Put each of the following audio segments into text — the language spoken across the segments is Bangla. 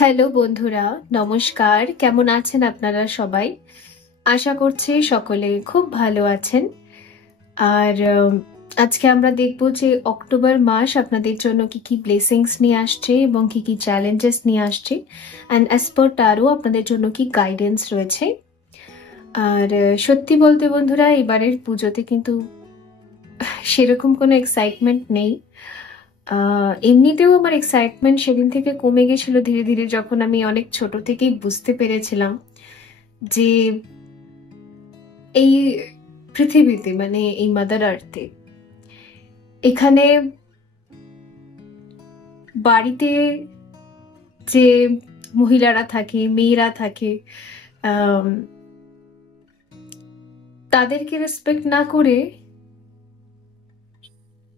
হ্যালো বন্ধুরা, নমস্কার। কেমন আছেন আপনারা সবাই? আশা করছি সকলে খুব ভালো আছেন। আর আজকে আমরা দেখব যে অক্টোবর মাস আপনাদের জন্য কি কি ব্লেসিংস নিয়ে আসছে এবং কি কি চ্যালেঞ্জেস নিয়ে আসছে, অ্যান্ড অ্যাজ পার টারো আপনাদের জন্য কি গাইডেন্স রয়েছে। আর সত্যি বলতে বন্ধুরা, এবারের পুজোতে কিন্তু সেরকম কোনো এক্সাইটমেন্ট নেই। এমনিতেও আমার এক্সাইটমেন্ট সেদিন থেকে কমে গেছিল ধীরে ধীরে, যখন আমি অনেক ছোট থেকেই বুঝতে পেরেছিলাম যে এই পৃথিবীতে, মানে এই মাদার আর্থে, এখানে বাড়িতে যে মহিলারা থাকে, মেয়েরা থাকে, আম, তাদেরকে রেসপেক্ট না করে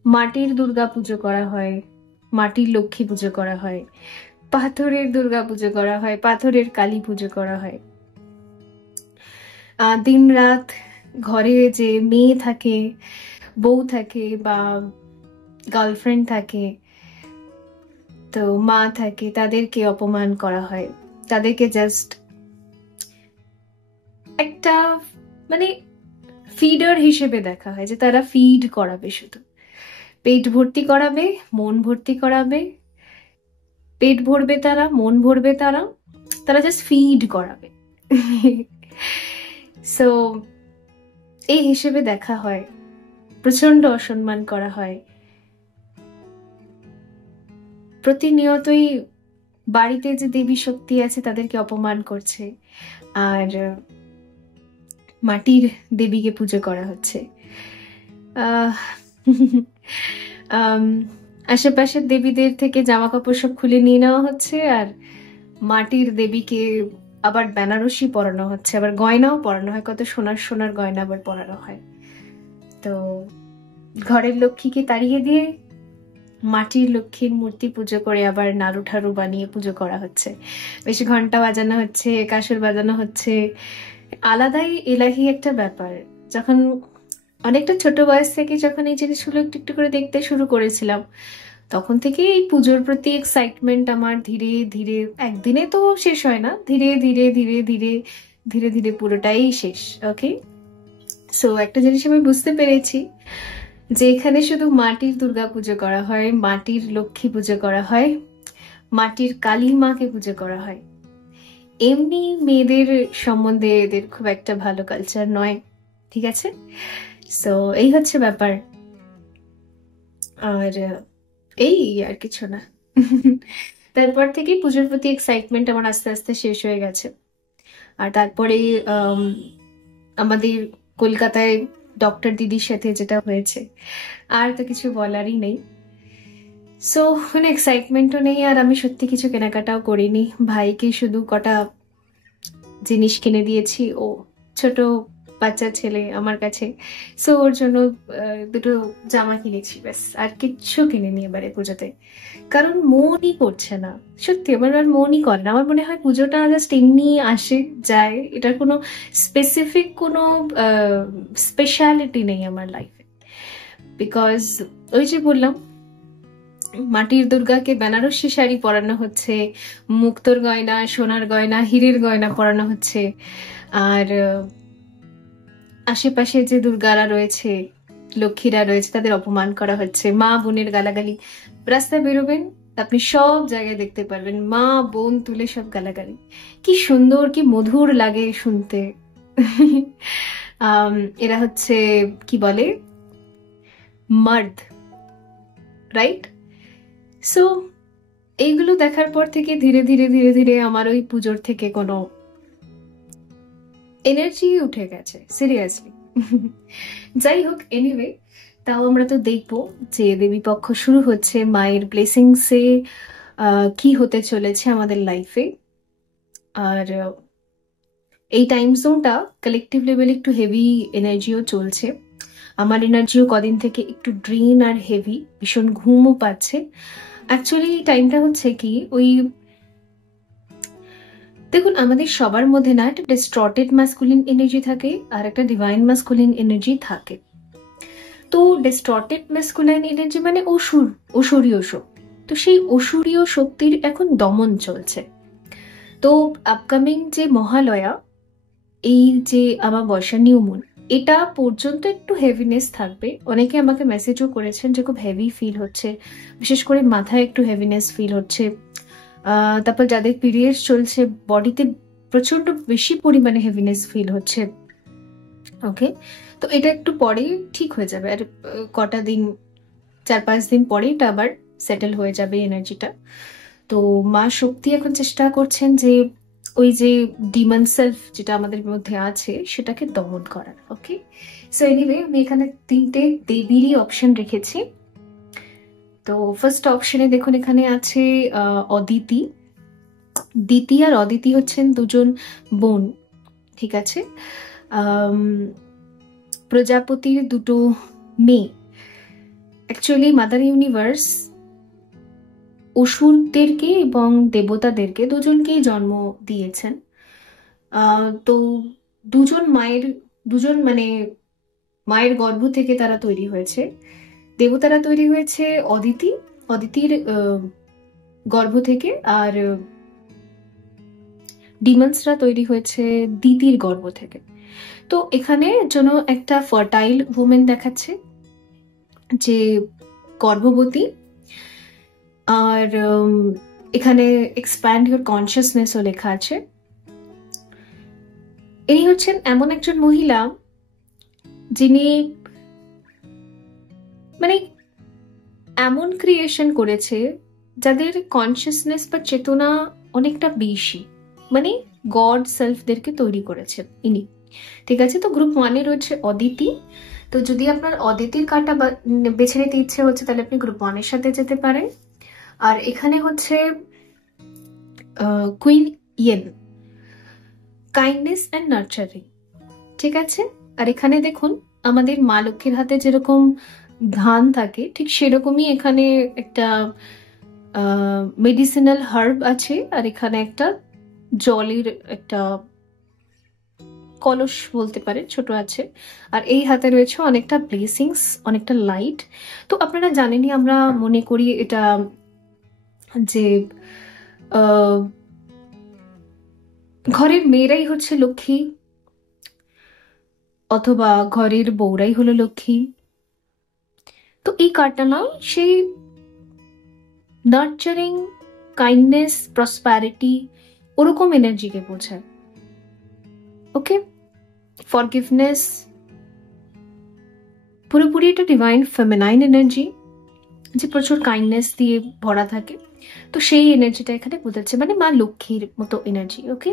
মাটির দুর্গা পুজো করা হয়, মাটির লক্ষ্মী পুজো করা হয়, পাথরের দুর্গা পুজো করা হয়, পাথরের কালী পুজো করা হয়। দিন রাত ঘরে যে মেয়ে থাকে, বউ থাকে বা গার্লফ্রেন্ড থাকে, তো মা থাকে, তাদেরকে অপমান করা হয়, তাদেরকে জাস্ট একটা মানে ফিডার হিসেবে দেখা হয়, যে তারা ফিড করাবে, শুধু পেট ভর্তি করাবে, মন ভর্তি করাবে, পেট ভরবে তারা, মন ভরবে তারা, তারা জাস্ট ফিড করাবে। সো এই হিসেবে দেখা হয়, প্রচন্ড অসম্মান করা হয়, প্রতিনিয়তই বাড়িতে যে দেবী শক্তি আছে তাদেরকে অপমান করছে, আর মাটির দেবীকে পুজো করা হচ্ছে। আহ আম, আশেপাশের দেবীদের থেকে জামা কাপড় সব খুলে নিয়ে নেওয়া হচ্ছে, আর মাটির দেবীকে আবার বেনারসি পরানো হচ্ছে, আবার গয়নাও পরানো হয়, কত সোনার সোনার গয়না আবার পরানো হয়। তো ঘরের লক্ষ্মীকে তাড়িয়ে দিয়ে মাটির লক্ষ্মীর মূর্তি পুজো করে আবার নাড়ু ঠাড়ু বানিয়ে পুজো করা হচ্ছে, বেশি ঘন্টা বাজানো হচ্ছে, কাসর বাজানো হচ্ছে। আলাদাই এলাহি একটা ব্যাপার। যখন অনেকটা ছোট বয়স থেকে যখন এই জিনিসগুলো একটু একটু করে দেখতে শুরু করেছিলাম, তখন থেকে এই পুজোর প্রতি এক্সাইটমেন্ট আমার ধীরে ধীরে, একদিনে তো শেষ হয় না, ধীরে ধীরে ধীরে ধীরে ধীরে ধীরে পুরোটাই শেষ। ওকে, সো একটা জিনিস আমি বুঝতে পেরেছি, যে এখানে শুধু মাটির দুর্গা পুজো করা হয়, মাটির লক্ষ্মী পুজো করা হয়, মাটির কালী মাকে পুজো করা হয়। এমনি মেয়েদের সম্বন্ধে এদের খুব একটা ভালো কালচার নয়, ঠিক আছে? সো এই হচ্ছে ব্যাপার। আর এই আর কিছু না। তারপর থেকে পুজোর প্রতি এক্সাইটমেন্ট আমার আস্তে আস্তে শেষ হয়ে গেছে। আর তারপরে আমাদের কলকাতায় ডক্টর দিদির সাথে যেটা হয়েছে, আর তো কিছু বলারই নেই। সো মানে এক্সাইটমেন্টও নেই, আর আমি সত্যি কিছু কেনাকাটাও করিনি। ভাইকে শুধু কটা জিনিস কিনে দিয়েছি, ও ছোট বাচ্চা ছেলে আমার কাছে, সো ওর জন্য দুটো জামা কিনেছি, ব্যাস। আর কিচ্ছু কিনিনি এবারে পুজোতে, কারণ মনই করছে না। সত্যি আমার আর মনই করে না। আমার মনে হয় পুজোটা জাস্ট এমনি আসে যায়, এটার কোনো স্পেসিফিক কোনো স্পেশালিটি নেই আমার লাইফে। বিকজ ওই যে বললাম, মাটির দুর্গাকে বেনারসি শাড়ি পরানো হচ্ছে, মুক্তোর গয়না, সোনার গয়না, হীরের গয়না পরানো হচ্ছে, আর আশেপাশে যে দুর্গারা রয়েছে, লক্ষ্মীরা রয়েছে, তাদের অপমান করা হচ্ছে, মা বোনের গালাগালি। রাস্তায় বেরোবেন, আপনি সব জায়গায় দেখতে পারবেন মা বোন তুলে সব গালাগালি। কি সুন্দর, কি মধুর লাগে শুনতে। এরা হচ্ছে কি বলে, মার্দ, রাইট? সো এইগুলো দেখার পর থেকে ধীরে ধীরে ধীরে ধীরে আমার ওই পুজোর থেকে কোনো এনার্জি উঠে গেছে, সিরিয়াসলি। যাই হোক, এনিওয়ে, তাও আমরা তো দেখবো যে দেবী পক্ষ শুরু হচ্ছে, মায়ের ব্লেসিংসে কি হতে চলেছে আমাদের লাইফে। আর এই টাইম জোনটা কালেকটিভ লেভেলে একটু হেভি এনার্জিও চলছে। আমার এনার্জিও কদিন থেকে একটু ড্রেন আর হেভি, ভীষণ ঘুমও পাচ্ছে। অ্যাকচুয়ালি এই টাইমটা হচ্ছে কি, ওই দেখুন, আমাদের সবার মধ্যে না একটা ডিস্টর্টেড ম্যাসকুলিন এনার্জি থাকে আর একটা ডিভাইন ম্যাসকুলিন এনার্জি থাকে। তো ডিস্টর্টেড ম্যাসকুলাইন এনার্জি মানে অসুর, অসুরীয় শক্তি। তো সেই অসুরীয় শক্তির এখন দমন চলছে, তো আপকামিং যে মহালয়া, এই যে আমাবস্যা নিউ মুন, এটা পর্যন্ত একটু হেভিনেস থাকবে। অনেকে আমাকে মেসেজও করেছেন যে খুব হেভি ফিল হচ্ছে, বিশেষ করে মাথায় একটু হেভিনেস ফিল হচ্ছে। তারপর যাদের পিরিয়ডস চলছে, বডিতে প্রচন্ড বেশি পরিমাণে হেভিনেস ফিল হচ্ছে। ওকে, তো এটা একটু পরেই ঠিক হয়ে যাবে। আর কটা দিন, 4-5 দিন পরে এটা আবার সেটেল হয়ে যাবে এনার্জিটা। তো মা শক্তি এখন চেষ্টা করছেন যে ওই যে ডিমন সেলফ যেটা আমাদের মধ্যে আছে সেটাকে দমন করার। ওকে, সো এনিওয়ে আমি এখানে 3টে দেবীরই অপশন রেখেছি। তো ফার্স্ট অপশনে দেখুন এখানে আছে অদিতি। দিতি আর অদিতি হচ্ছেন দুজন বোন, ঠিক আছে। প্রজাপতির দুটো মেয়ে। অ্যাকচুয়ালি মাদার ইউনিভার্স অসুরদেরকে এবং দেবতাদেরকে দুজনকেই জন্ম দিয়েছেন। তো দুজন মানে মায়ের গর্ভ থেকে তারা তৈরি হয়েছে। দেবতারা তৈরি হয়েছে অদিতির গর্ভ থেকে, আর ডিমন্সরা তৈরি হয়েছে দিতির গর্ভ থেকে। তো এখানে জন্য একটা ফার্টাইল ওমেন দেখাচ্ছে যে গর্ভবতী, আর এখানে এক্সপ্যান্ড ইউর কনসিয়াসনেসও লেখা আছে। এই হচ্ছেন এমন একজন মহিলা যিনি মানে এমন ক্রিয়েশন করেছে যাদের কনসিয়াসনেস বা চেতনা অনেকটা বেশি, মানে গড সেলফদেরকে তৈরি করেছেন ইনি, ঠিক আছে। তো গ্রুপ 1-এ রয়েছে অদিতি। তো যদি আপনার অদিতির কার্ডটা বেছে নিতে ইচ্ছে হচ্ছে তাহলে আপনি গ্রুপ 1-এর সাথে যেতে পারেন। আর এখানে হচ্ছে queen yen, kindness and nurturing, ঠিক আছে। আর এখানে দেখুন আমাদের মা লক্ষ্মীর হাতে যেরকম ধান থাকে ঠিক সেরকমই এখানে একটা মেডিসিনাল হার্ব আছে, আর এখানে একটা জলের একটা কলস বলতে পারেন ছোট আছে। আর এই হাতে রয়েছে অনেকটা ব্লেসিংস, অনেকটা লাইট। তো আপনারা জানেনই, আমরা মনে করি এটা যে ঘরের মেয়েরাই হচ্ছে লক্ষ্মী, অথবা ঘরের বউরাই হলো লক্ষ্মী। তো এই কার্ডটা না সেই নার্চারিং, কাইন্ডনেস, প্রসপ্যারিটি ওরকম এনার্জিকে বোঝায়। ওকে, ফরগিভনেস, পুরোপুরি এটা ডিভাইন ফেমিনাইন এনার্জি যে প্রচুর কাইন্ডনেস দিয়ে ভরা থাকে। তো সেই এনার্জিটা এখানে বোঝাচ্ছে, মানে মা লক্ষ্মীর মতো এনার্জি। ওকে,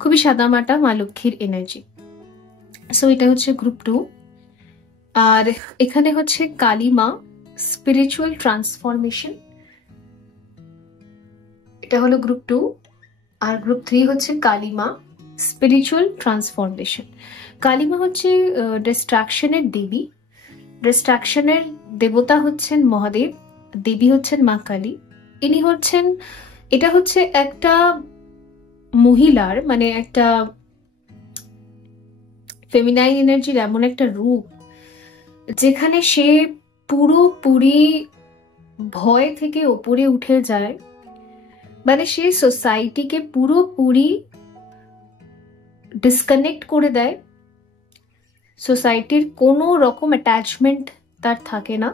খুবই সাদামাটা মা লক্ষ্মীর এনার্জি। সো এটা হচ্ছে গ্রুপ 2। আর এখানে হচ্ছে কালী মা, স্পিরিচুয়াল ট্রান্সফরমেশন, এটা হলো গ্রুপ 2। আর গ্রুপ 3 হচ্ছে কালী মা, স্পিরিচুয়াল ট্রান্সফরমেশন। কালী মা হচ্ছে ডিস্ট্রাকশনের দেবী, ডিস্ট্রাকশনের দেবতা হচ্ছেন মহাদেব, দেবী হচ্ছেন মা কালী। ইনি হচ্ছেন, এটা হচ্ছে একটা মহিলার মানে একটা ফেমিনাইন এনার্জির এমন একটা রূপ যেখানে সে পুরোপুরি ভয় থেকে ওপরে উঠে যায়, মানে সে সোসাইটিকে পুরোপুরি ডিসকানেক্ট করে দেয়। সোসাইটির কোনো রকম অ্যাটাচমেন্ট তার থাকে না।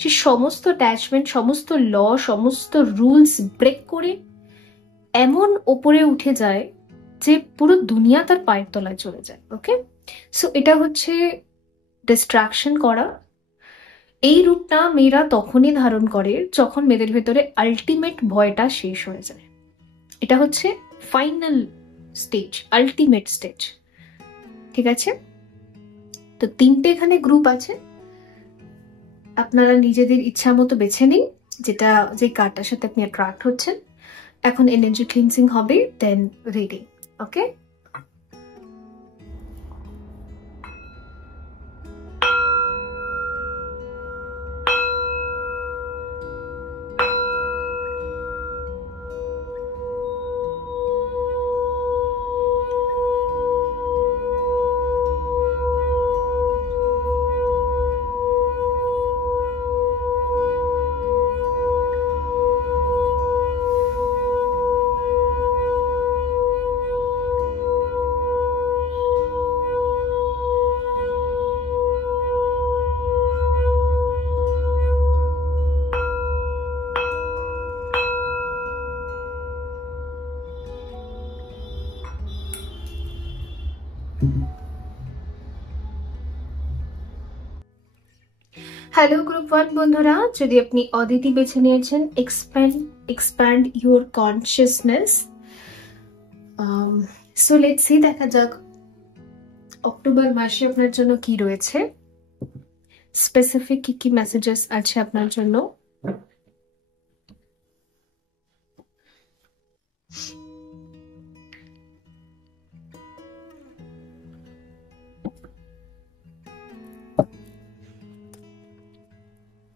সে সমস্ত অ্যাটাচমেন্ট, সমস্ত ল, সমস্ত রুলস ব্রেক করে এমন ওপরে উঠে যায় যে পুরো দুনিয়া তার পায়ের তলায় চলে যায়। ওকে, সো এটা হচ্ছে ডিস্ট্রাকশন করা। এই রূপটা মেয়েরা তখনই ধারণ করে যখন মেয়েদের ভেতরে আলটিমেট ভয়টা শেষ হয়ে যায়। এটা হচ্ছে ফাইনাল স্টেজ, আলটিমেট স্টেজ, ঠিক আছে। তো 3টে এখানে গ্রুপ আছে, আপনারা নিজেদের ইচ্ছা মতো বেছে নিন যেটা যে কার্ডটার সাথে আপনি অ্যাট্রাক্ট হচ্ছেন। এখন এনার্জি ক্লিনজিং হবে, দেন রিডিং। ওকে, হ্যালো গ্রুপ 1 বন্ধুরা, যদি আপনি অদিতি বেছে নিয়েছেন expand your consciousness. So let's C, দেখা যাক অক্টোবর মাসে আপনার জন্য কি রয়েছে, স্পেসিফিক কি কি মেসেজেস আছে আপনার জন্য।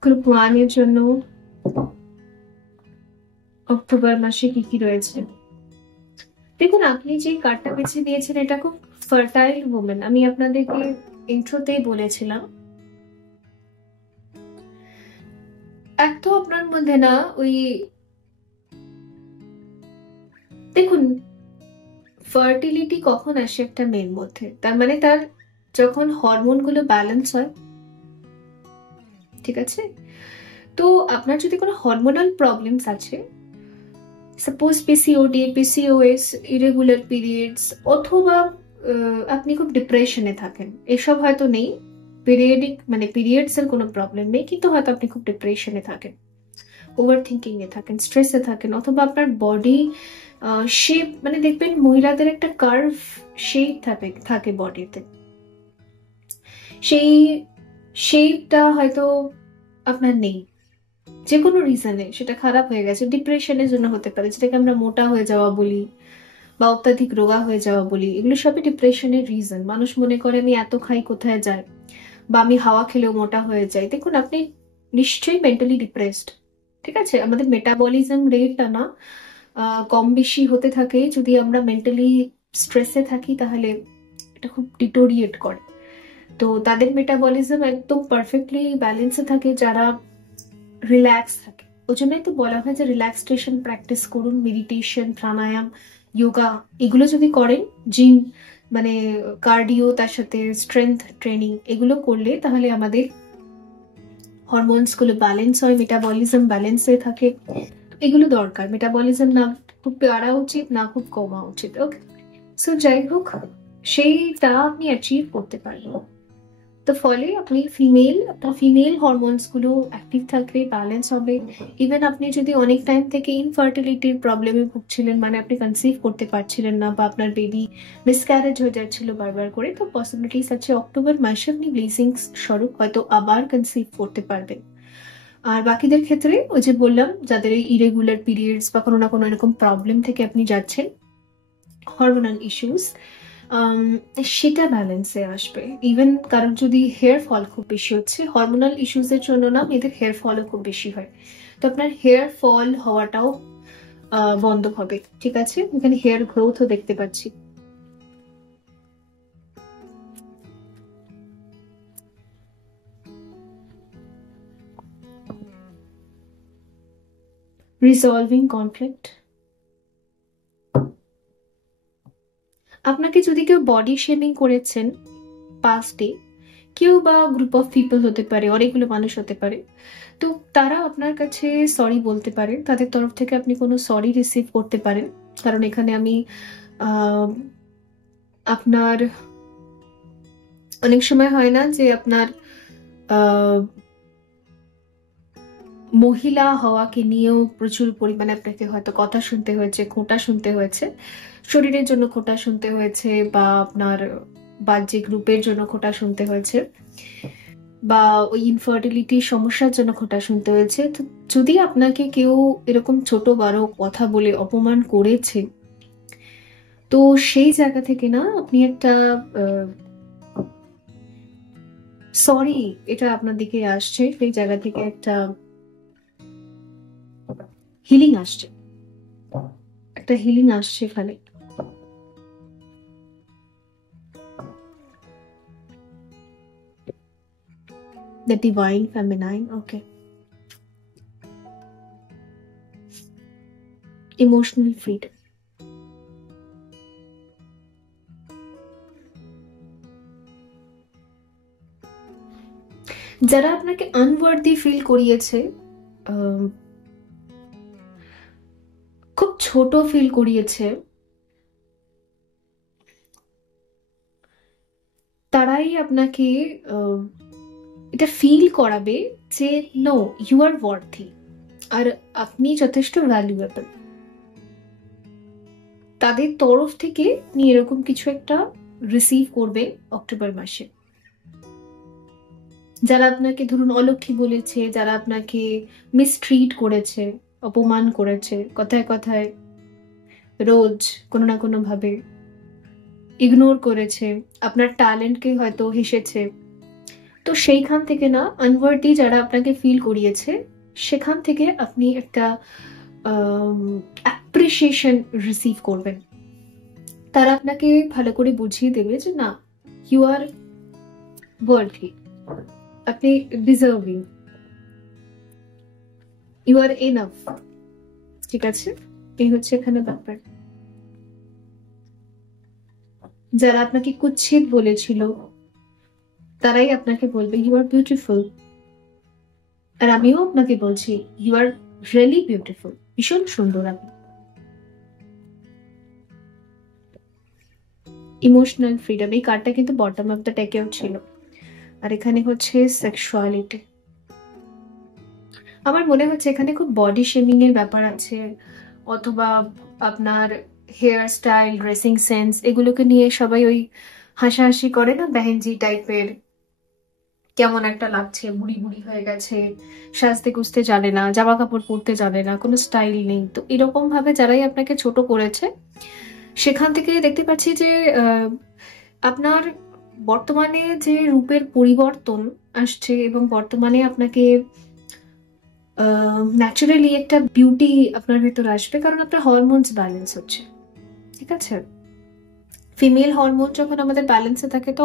গ্রুপ 1 এর জন্য অক্টোবর মাসে কি কি রয়েছে। দেখুন, আপনি যে কার্ডটা বেছে নিয়েছেন এটা খুব ফার্টাইল ওমেন। আমি আপনাদেরকে ইন্ট্রোতেই বলেছিলাম, এক তো আপনার মধ্যে না ওই, দেখুন ফার্টিলিটি কখন আসে একটা মেয়ের মধ্যে, তার মানে তার যখন হরমোন গুলো ব্যালেন্স হয়, ঠিক আছে। তো আপনার যদি কোনো হরমোনাল প্রবলেমস আছে, suppose PCOD, PCOS, irregular periods, অথবা আপনি খুব ডিপ্রেশনে থাকেন, এসব হয়তো নেই, পিরিয়ডিক মানে পিরিয়ডস এর কোনো প্রবলেম নেই, কিন্তু হয়তো আপনি খুব ডিপ্রেশনে থাকেন, ওভার থিঙ্কিং এ থাকেন, স্ট্রেসে থাকেন, অথবা আপনার বডি শেপ, মানে দেখবেন মহিলাদের একটা কার্ভ শেপ থাকে বডিতে, সেই শেপটা হয়তো আপনার নেই, যে কোনো রিজনে সেটা খারাপ হয়ে গেছে, ডিপ্রেশনের জন্য হতে পারে, যেটাকে আমরা মোটা হয়ে যাওয়া বলি বা অত্যাধিক রোগা হয়ে যাওয়া বলি, এগুলো সবই ডিপ্রেশনের রিজন। মানুষ মনে করে আমি এত খাই কোথায় যায়, বা আমি হাওয়া খেলেও মোটা হয়ে যাই। দেখুন, আপনি নিশ্চয়ই মেন্টালি ডিপ্রেসড, ঠিক আছে। আমাদের মেটাবলিজম রেটটা না কম বেশি হতে থাকে, যদি আমরা মেন্টালি স্ট্রেসে থাকি তাহলে এটা খুব ডিটোরিয়েট করে। তো তাদের মেটাবলিজম একদম পারফেক্টলি ব্যালেন্সে থাকে যারা রিল্যাক্স থাকে। ওই জন্যই তো বলা হয় যে রিল্যাক্সেশন প্র্যাকটিস করুন, মেডিটেশন, প্রাণায়াম, যোগা, এগুলো যদি করেন, জিম মানে কার্ডিও, তার সাথে স্ট্রেংথ ট্রেনিং, এগুলো করলে তাহলে আমাদের হরমোনস গুলো ব্যালেন্স হয়, মেটাবলিজম ব্যালেন্সে থাকে। এগুলো দরকার, মেটাবলিজম না খুব বাড়া উচিত না খুব কমা উচিত। ওকে, সো যাই হোক, সেইটা আপনি অ্যাচিভ করতে পারবেন। তো ফলে আপনি আপনার ফিমেল হরমোনস গুলো অ্যাক্টিভ থাকবে, ব্যালেন্স হবে। ইভেন আপনি যদি অনেক টাইম থেকে ইনফার্টিলিটির প্রবলেমে ভুগছিলেন, মানে আপনি কনসিভ করতে পারছিলেন না, বা আপনার বেবি মিসক্যারেজ হয়ে যাচ্ছিল বারবার করে, তো পসিবিলিটিস আছে অক্টোবর মাসে আপনি ব্লেসিংস স্বরূপ হয়তো আবার কনসিভ করতে পারবেন। আর বাকিদের ক্ষেত্রে ওই যে বললাম, যাদের এই ইরেগুলার পিরিয়ডস বা কোনো না কোনো এরকম প্রবলেম থেকে আপনি যাচ্ছেন, হরমোনাল ইস্যুস, সেটা ব্যালেন্সে আসবে। ইভেন কারণ যদি হেয়ার ফল খুব বেশি হচ্ছে, হরমোনাল ইস্যুস এর জন্য না মেয়েদের হেয়ার ফলও খুব বেশি হয়, তো আপনার হেয়ার ফল হওয়াটাও বন্ধ হবে, ঠিক আছে। এখানে হেয়ার গ্রোথও দেখতে পাচ্ছি। রিসলভিং কনফ্লিক্ট, আপনাকে যদি কেউ বডি শেমিং করেছেন পাস্টে, কেউ বা গ্রুপ অফ পিপল হতে পারে, অনেকগুলো মানুষ হতে পারে, তো তারা আপনার কাছে সরি বলতে পারে, তাদের তরফ থেকে আপনি কোনো সরি রিসিভ করতে পারেন। কারণ এখানে আমি আপনার অনেক সময় হয় না যে আপনার মহিলা হওয়াকে নিয়েও প্রচুর পরিমাণে আপনাকে হয়তো কথা শুনতে হয়েছে, খোঁটা শুনতে হয়েছে, শরীরের জন্য খোঁটা শুনতে হয়েছে, বা আপনার বাহ্যিক রূপের জন্য খোঁটা শুনতে হয়েছে, বা ওই ইনফার্টিলিটি সমস্যার জন্য খোঁটা শুনতে হয়েছে। তো যদি আপনাকে কেউ এরকম ছোট বড় কথা বলে অপমান করেছে, তো সেই জায়গা থেকে না আপনি একটা সরি, এটা আপনার দিকে আসছে, সেই জায়গা থেকে একটা হিলিং আসছে, একটা হিলিং আসছে এখানে। The divine feminine, okay. Emotional freedom. যারা আপনাকে আনওয়ার্দি ফিল করিয়েছে, খুব ছোট ফিল করিয়েছে, তারাই আপনাকে এটা ফিল করাবে যে নো, ইউ আর ওয়ার্থি, আর আপনি যথেষ্ট ভ্যালুয়েবল। তাদের তরফ থেকে আপনি এরকম কিছু একটা রিসিভ করবে অক্টোবর মাসে। যারা আপনাকে ধরুন অলক্ষী বলেছে, যারা আপনাকে মিসট্রিট করেছে, অপমান করেছে, কথায় কথায় রোজ কোনো না কোনো ভাবে ইগনোর করেছে, আপনার ট্যালেন্টকে হয়তো হেসেছে, তো সেইখান থেকে না আনওয়ার্দি যারা আপনাকে ফিল করিয়েছে, সেখান থেকে আপনি একটা অ্যাপ্রিসিয়েশন রিসিভ করবেন। তারা আপনাকে ভালো করে বুঝিয়ে দেবে যে না, ইউ আর ওয়ার্থি, আপনি ডিজার্ভিং, ইউ আর এনাফ। ঠিক আছে, এই হচ্ছে এখানে ব্যাপার। যারা আপনাকে কুচ্ছিত বলেছিল, তারাই আপনাকে বলবে ইউ আর বিউটিফুল। আর আমিও আপনাকে বলছি ইউ আর রিয়েলি বিউটিফুল, ভীষণ সুন্দর আপনি। ইমোশনাল ফ্রিডম, এই কার্ডটা কিন্তু বটম অফ দ্য ডেকেও ছিল। আর এখানে হচ্ছে সেক্সুয়ালিটি। আমার মনে হচ্ছে এখানে খুব বডি শেমিং এর ব্যাপার আছে, অথবা আপনার হেয়ার স্টাইল, ড্রেসিং সেন্স, এগুলোকে নিয়ে সবাই ওই হাসাহাসি করে না, বেহেনজি টাইপের, কেমন একটা লাগছে, বুড়ি বুড়ি হয়ে গেছে, সাজতে গুজতে জানে না, জামা কাপড় পরতে জানে না, কোনো স্টাইল নেই। তো এরকম ভাবে যারাই আপনাকে ছোট করেছে, সেখান থেকে দেখতে পাচ্ছি যে আপনার বর্তমানে যে রূপের পরিবর্তন আসছে, এবং বর্তমানে আপনাকে ন্যাচারালি একটা বিউটি আপনার ভেতর আসবে, কারণ আপনার হরমোনস ব্যালেন্স হচ্ছে। ঠিক আছে, ফিমেল হরমোন যখন আমাদের ব্যালেন্সে থাকে, তো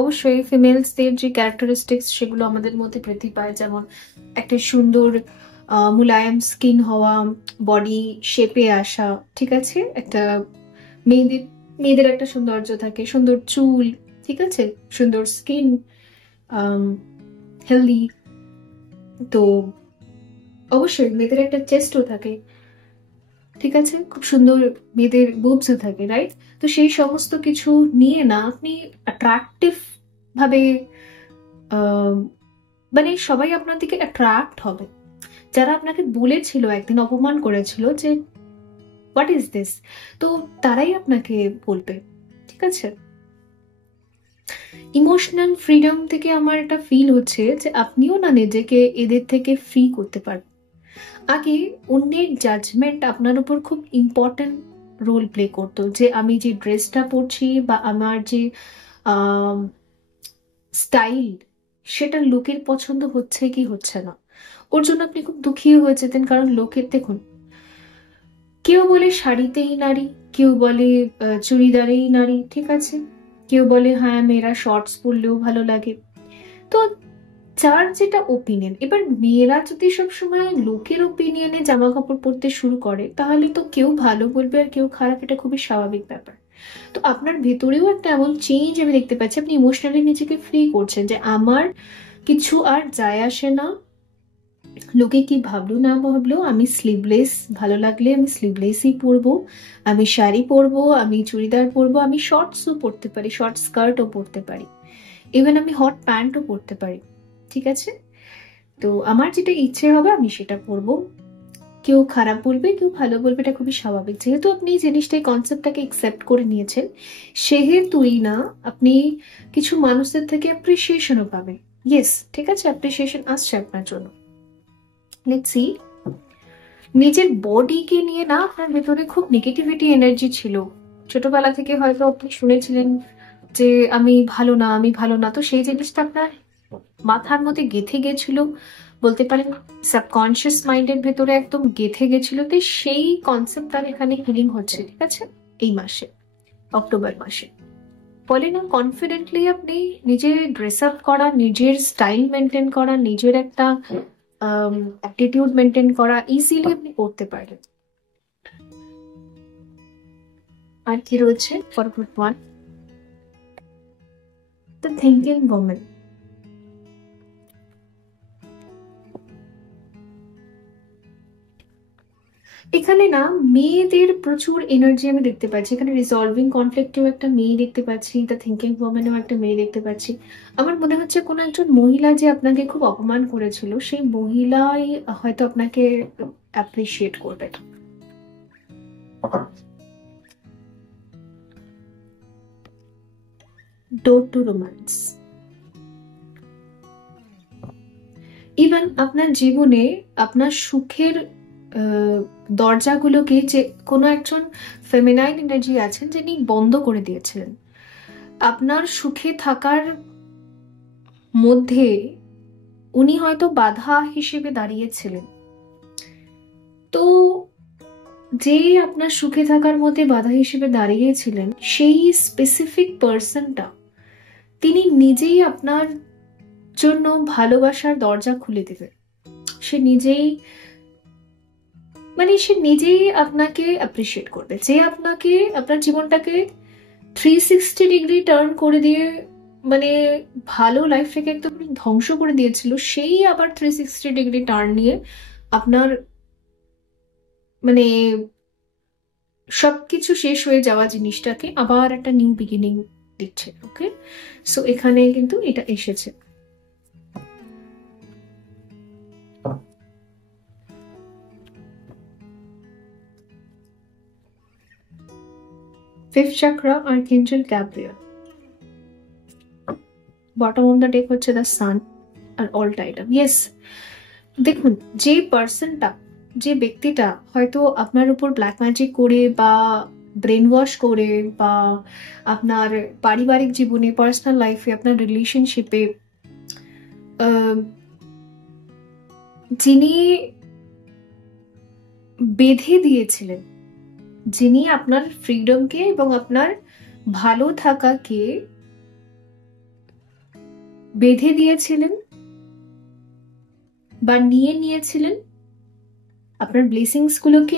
অবশ্যই ফিমেলসদের যে ক্যারেক্টারিস্টিক্স সেগুলো আমাদের মধ্যে বৃদ্ধি পায়, যেমন একটা সুন্দর মুলায়ম স্কিন হওয়া, বডি শেপে আসা, ঠিক আছে, একটা মেয়েদের একটা সৌন্দর্য থাকে, সুন্দর চুল, ঠিক আছে, সুন্দর স্কিন, হেলদি। তো অবশ্যই মেয়েদের একটা চেস্টও থাকে, ঠিক আছে, খুব সুন্দর মেয়েদের বুবসও থাকে, রাইট? তো সেই সমস্ত কিছু নিয়ে না আপনি অ্যাট্রাকটিভ ভাবে, মানে সবাই আপনার দিকে অ্যাট্রাক্ট হবে। যারা আপনাকে বলেছিল, একদিন অপমান করেছিল যে হোয়াট ইজ দিস, তো তারাই আপনাকে বলবে। ঠিক আছে, ইমোশনাল ফ্রিডম থেকে আমার একটা ফিল হচ্ছে যে আপনিও না নিজেকে এদের থেকে ফ্রি করতে পারবেন। আগে অন্যের জাজমেন্ট আপনার উপর খুব ইম্পর্টেন্ট রোল প্লে করতো, যে আমি যে ড্রেসটা পরছি বা আমার যে স্টাইল, সেটা লোকের পছন্দ হচ্ছে কি হচ্ছে না, ওর জন্য আপনি খুব দুঃখী হয়ে যেতেন। কারণ লোকের, দেখুন, কেউ বলে শাড়িতেই নারী, কেউ বলে চুড়িদারেই নারী, ঠিক আছে, কেউ বলে হ্যাঁ মেয়েরা শর্টস পরলেও ভালো লাগে। তো যার যেটা ওপিনিয়ন, এবার মেয়েরা যদি সবসময় লোকের ওপিনিয়নে জামা কাপড় পরতে শুরু করে, তাহলে তো কেউ ভালো বলবে আর কেউ খারাপ, এটা খুবই স্বাভাবিক ব্যাপার। তো আপনার ভেতরেও একটা এমন চেঞ্জ আমি দেখতে পাচ্ছি, আপনি ইমোশনালি নিজেকে ফ্রি করছেন, যে আমার কিছু আর যায় আসে না, লোকে কি ভাবলো না ভাবলো, আমি স্লিভলেস ভালো লাগলে আমি স্লিভলেসই পরবো, আমি শাড়ি পরবো, আমি চুড়িদার পরবো, আমি শর্টসও পরতে পারি, শর্ট স্কার্টও পরতে পারি, ইভেন আমি হট প্যান্টও পরতে পারি। ঠিক আছে, তো আমার যেটা ইচ্ছে হবে আমি সেটা পরবো। কেউ খারাপ বলবে, কেউ ভালো বলবে, এটা খুবই স্বাভাবিক। যেহেতু আপনি এই জিনিসটা, এই কনসেপ্টটাকে একসেপ্ট করে নিয়েছেন, সেহেতুই না আপনি কিছু মানুষদের থেকে অ্যাপ্রিসিয়েশনও পাবেন। ইয়েস, ঠিক আছে, অ্যাপ্রিসিয়েশন আসছে আপনার জন্য। লেটস সি, নিজের বডিকে নিয়ে না আপনার ভেতরে খুব নেগেটিভিটি এনার্জি ছিল। ছোটবেলা থেকে হয়তো আপনি শুনেছিলেন যে আমি ভালো না, আমি ভালো না, তো সেই জিনিসটা আপনার মাথার মধ্যে গেঁথে গেছিল, বলতে পারেন সাবকনশিয়াস মাইন্ডের ভেতরে একদম গেঁথে গেছিল। তো সেই কনসেপ্ট আর এখানে হিলিং হচ্ছে, ঠিক আছে, এই মাসে, অক্টোবর মাসে। বলে না, কনফিডেন্টলি আপনি নিজের ড্রেস আপ করা, নিজের স্টাইল মেনটেন করা, নিজের একটা অ্যাটিটিউড মেনটেন করা ইজিলি আপনি করতে পারেন। আর কি রয়েছে for group 1, the thinking woman. এখানে না মেয়েদের প্রচুর এনার্জি আমি দেখতে পাচ্ছি, এখানে রিসলভিং কনফ্লিক্টেও একটা মেয়ে দেখতে পাচ্ছি, দ্য থিঙ্কিং ওম্যানেও একটা মেয়ে দেখতে পাচ্ছি। আমার মনে হচ্ছে কোনো একজন মহিলা যে আপনাকে খুব অপমান করেছিল, সেই মহিলাই হয়তো আপনাকে অ্যাপ্রিসিয়েট করবে। Door to romance. ইভেন আপনার জীবনে আপনার সুখের দরজাগুলোকে যে কোনো একজন ফেমিনাইন এনার্জি আছেন যিনি বন্ধ করে দিয়েছিলেন আপনার সুখে থাকার মধ্যে, উনি হয়তো বাধা হিসেবে দাঁড়িয়েছিলেন। তো যে আপনার সুখে থাকার মধ্যে বাধা হিসেবে দাঁড়িয়েছিলেন সেই স্পেসিফিক পার্সনটা তিনি নিজেই আপনার জন্য ভালোবাসার দরজা খুলে দেবে। সে নিজেই সে নিজেই আপনাকে অ্যাপ্রিসিয়েট করবে, যে আপনাকে আপনার জীবনটাকে 360 ডিগ্রি টার্ন করে দিয়ে ভালো লাইফটাকে একদম ধ্বংস করে দিয়েছিল, সেই আবার 360 ডিগ্রি টার্ন নিয়ে আপনার সবকিছু শেষ হয়ে যাওয়া জিনিসটাকে আবার একটা নিউ বিগিনিং দিচ্ছে। ওকে, সো এখানে কিন্তু এটা এসেছে। Fifth chakra, archangel Gabriel. Bottom on the deck হচ্ছে দ্য সান আর অল টাইটান। ইয়েস, দেখুন যে পার্সনটা, যে ব্যক্তিটা হয়তো আপনার উপর ব্ল্যাক ম্যাজিক করে বা ব্রেন ওয়াশ করে বা আপনার পারিবারিক জীবনে, পার্সোনাল লাইফে, আপনার রিলেশনশিপে যিনি বেঁধে দিয়েছিলেন, যিনি আপনার ফ্রিডমকে এবং আপনার ভালো থাকাকে বেঁধে দিয়েছিলেন বা নিয়ে নিয়েছিলেন, আপনার ব্লেসিংস গুলোকে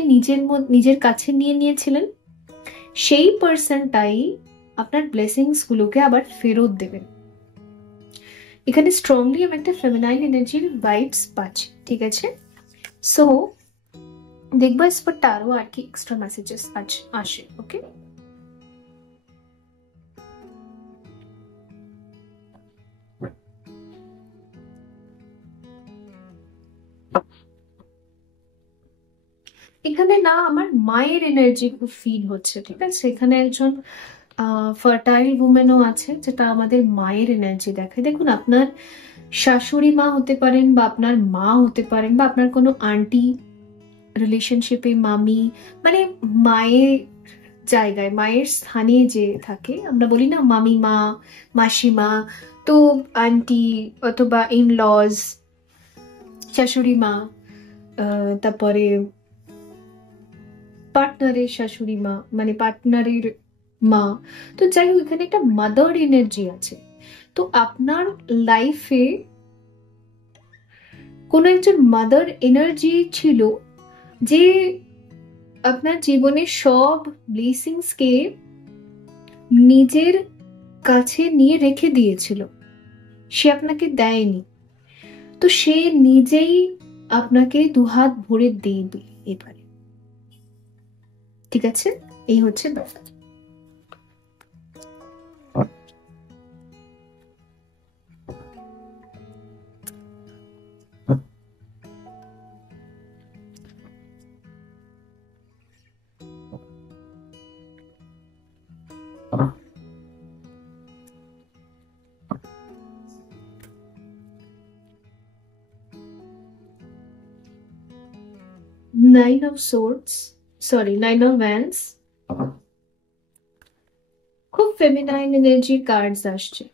নিজের কাছে নিয়ে নিয়েছিলেন, সেই পার্সনটাই আপনার ব্লেসিংস গুলোকে আবার ফেরত দেবেন। এখানে স্ট্রংলি আমি একটা ফেমিনাইন এনার্জির ভাইবস পাচ্ছি, ঠিক আছে? সো দেখবো এসপর টারো আর কি এক্সট্রা মেসেজেস আজ আসে। ওকে, এখানে না আমার মায়ের এনার্জি খুব ফিল হচ্ছে, ঠিক আছে? এখানে একজন ফার্টাইল উমেনও আছে, যেটা আমাদের মায়ের এনার্জি দেখায়। দেখুন, আপনার শাশুড়ি মা হতে পারেন বা আপনার মা হতে পারেন বা আপনার কোনো আন্টি রিলেশনশিপে, মামি, মায়ের জায়গায়, মায়ের স্থানে যে থাকে, আমরা বলি না মামি মা, মাসিমা, তো আন্টি অথবা ইনলজ, শাশুড়ি মা, তারপরে পার্টনারের শাশুড়ি মা, পার্টনারের মা। তো যাই হোক, এখানে একটা মাদার এনার্জি আছে। তো আপনার লাইফে কোন একজন মাদার এনার্জি ছিল যে আপনার জীবনের সব ব্লেসিংস কে নিজের কাছে নিয়ে রেখে দিয়েছিল, সে আপনাকে দেয়নি। তো সে নিজেই আপনাকে দুহাত ভরে দেবে এবারে, ঠিক আছে? এই হচ্ছে ব্যাপার। Nine of Swords, sorry, Nine of Wands, খুব ফেমিনাইন এনার্জির কার্ডস আসছে।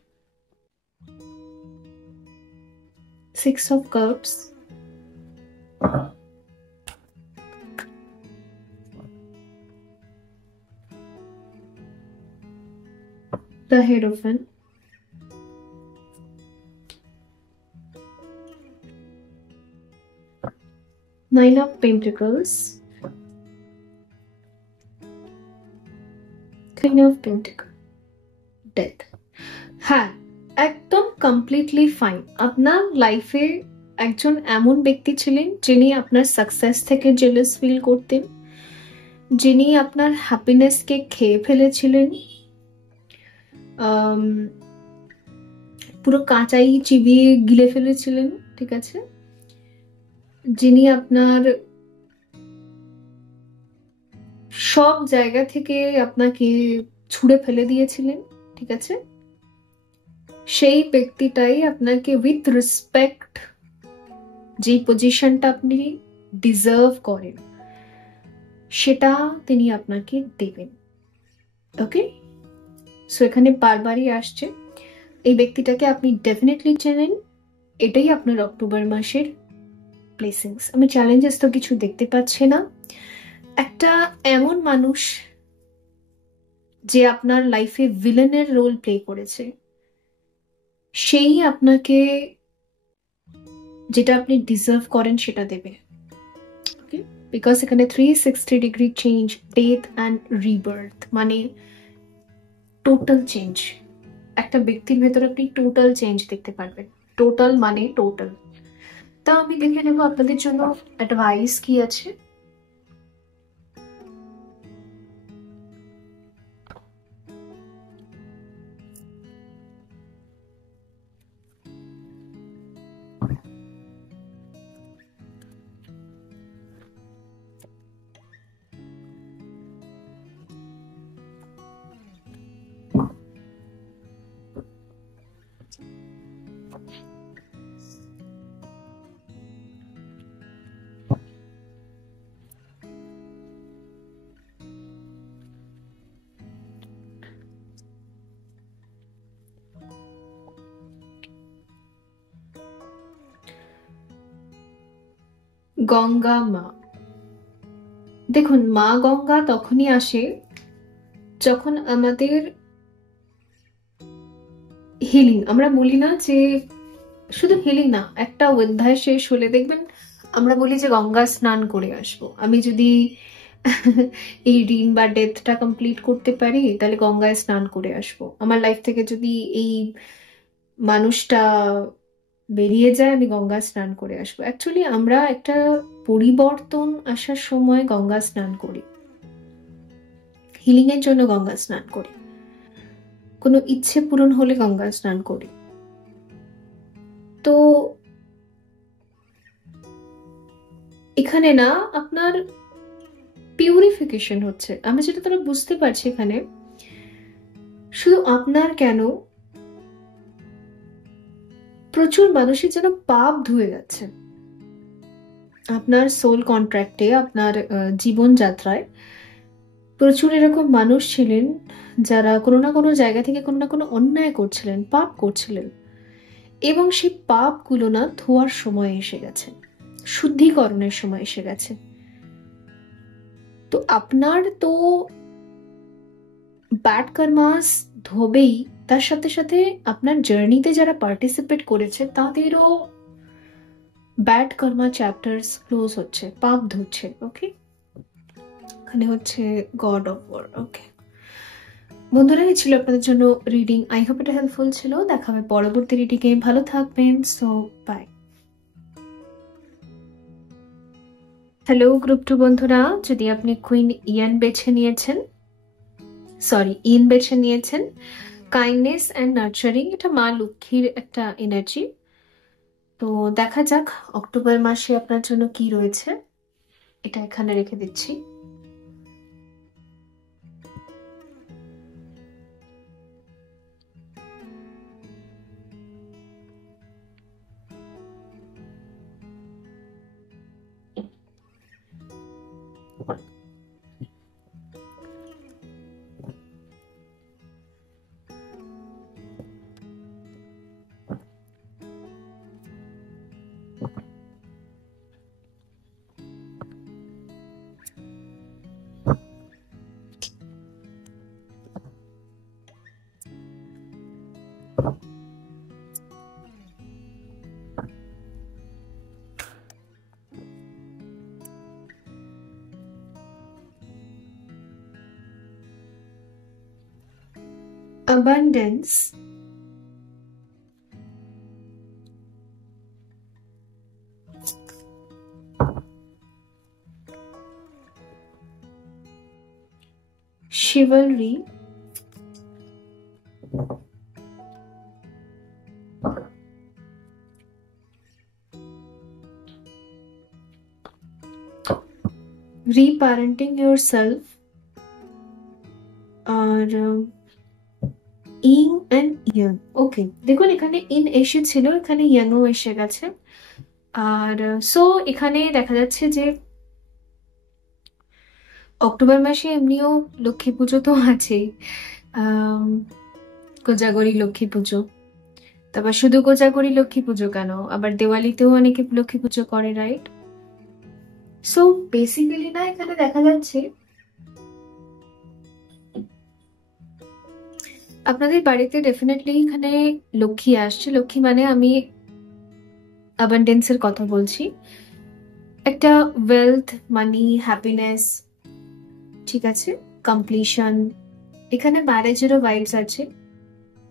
Six of Cups, the Hierophant, Nine of Pentacles, Queen of Pentacles, Death। হ্যাঁ, একদম কমপ্লিটলি ফাইন। আপনার লাইফে একজন এমন ব্যক্তি ছিলেন যিনি আপনার সাকসেস থেকে জেলাস ফিল করতেন, যিনি আপনার হ্যাপিনেসকে খেয়ে ফেলেছিলেন, পুরো কাঁচাই চিবিয়ে গিলে ফেলেছিলেন, ঠিক আছে, যিনি আপনার সব জায়গা থেকে আপনাকে ছুঁড়ে ফেলে দিয়েছিলেন, ঠিক আছে। সেই ব্যক্তিটাই আপনাকে উইথ রেসপেক্ট যে পজিশনটা আপনি ডিজার্ভ করেন সেটা তিনি আপনাকে দেবেন। ওকে, সো এখানে বারবারই আসছে এই ব্যক্তিটাকে আপনি ডেফিনেটলি চেনেন, এটাই আপনার অক্টোবর মাসের ব্লেসিংস। আমি চ্যালেঞ্জেস তো কিছু দেখতে পাচ্ছি না। একটা এমন মানুষ যে আপনার লাইফে ভিলেনের রোল প্লে করেছে, সেই আপনাকে যেটা আপনি ডিজার্ভ করেন সেটা দেবে। ওকে, বিকজ এখানে 360 degree change, death and rebirth, মানে টোটাল চেঞ্জ। একটা ব্যক্তির ভেতরে আপনি টোটাল চেঞ্জ দেখতে পারবেন। টোটাল মানে টোটাল। তা আমি দেখে নেব আপনাদের জন্য অ্যাডভাইস কি আছে। গঙ্গা মা। দেখুন, মা গঙ্গা তখনই আসে যখন আমাদের হিলিং, আমরা বলি না যে শুধু হিলিং না, একটা অধ্যায় শেষ হলে দেখবেন আমরা বলি যে গঙ্গা স্নান করে আসবো। আমি যদি এই ঋণ বা ডেথটা কমপ্লিট করতে পারি তাহলে গঙ্গায় স্নান করে আসবো। আমার লাইফ থেকে যদি এই মানুষটা বেরিয়ে যায় আমি গঙ্গা স্নান করে আসবো। অ্যাকচুয়ালি আমরা একটা পরিবর্তন আসার সময় গঙ্গা স্নান করি, হিলিং এর জন্য গঙ্গা স্নান করি, কোনো ইচ্ছে পূরণ হলে গঙ্গা স্নান করি। তো এখানে না আপনার পিউরিফিকেশন হচ্ছে। আমি যেটা তোরা বুঝতে পারছি এখানে, শুধু আপনার কেন, প্রচুর মানুষের যেন পাপ ধুয়ে যাচ্ছে। আপনার সোল কন্ট্রাক্টে, আপনার জীবনযাত্রায় প্রচুর এরকম মানুষ ছিলেন যারা কোনো না কোনো জায়গা থেকে কোনো না কোনো অন্যায় করছিলেন, পাপ করছিলেন, এবং সেই পাপগুলো না ধোয়ার সময় এসে গেছে, শুদ্ধিকরণের সময় এসে গেছে। তো আপনার তো ব্যাড কর্মাস ধোবেই, তার সাথে সাথে আপনার জার্নিতে যারা পার্টিসিপেট করেছে তাদেরও ব্যাড কর্মা চ্যাপ্টার্স ক্লোজ হচ্ছে, পাপ ধুচ্ছে। ওকে, এখানে হচ্ছে গড অফ ওয়ার। ওকে বন্ধুরা, এই ছিল আপনাদের জন্য রিডিং। আই হোপ এটা হেল্পফুল ছিল। দেখা হবে পরবর্তী রিডিংয়ে। ভালো থাকবেন। So by. হ্যালো গ্রুপ 2 বন্ধুরা, যদি আপনি কুইন ইয়ান বেছে নিয়েছেন, ইন বেছে নিয়েছেন, কাইন্ডনেস অ্যান্ড নার্চারিং, এটা মা লক্ষ্মীর একটা এনার্জি। তো দেখা যাক অক্টোবর মাসে আপনার জন্য কি রয়েছে, এটা এখানে রেখে দিচ্ছি। abundance, chivalry, reparenting yourself, আর ইং অ্যান্ড ইয়াং। ওকে, দেখুন এখানে ইন এসেছিল, এখানে ইয়াংও এসে গেছে। আর সো এখানে দেখা যাচ্ছে যে অক্টোবর মাসে এমনিও লক্ষ্মী পুজো তো আছেই, কোজাগরি লক্ষ্মী পুজো। তারপর শুধু কোজাগরি লক্ষ্মী পুজো কেন, আবার দেওয়ালিতেও অনেকে লক্ষ্মী পুজো করে, রাইট? সো বেসিক্যালি না, এখানে দেখা যাচ্ছে আপনাদের বাড়িতে ডেফিনেটলি এখানে লক্ষ্মী আসছে। লক্ষ্মী মানে আমি অ্যাবান্ডেন্সের কথা বলছি, একটা ওয়েলথ, মানি, হ্যাপিনেস, ঠিক আছে, কমপ্লিশন। এখানে ম্যারেজেরও ভাইবস আছে,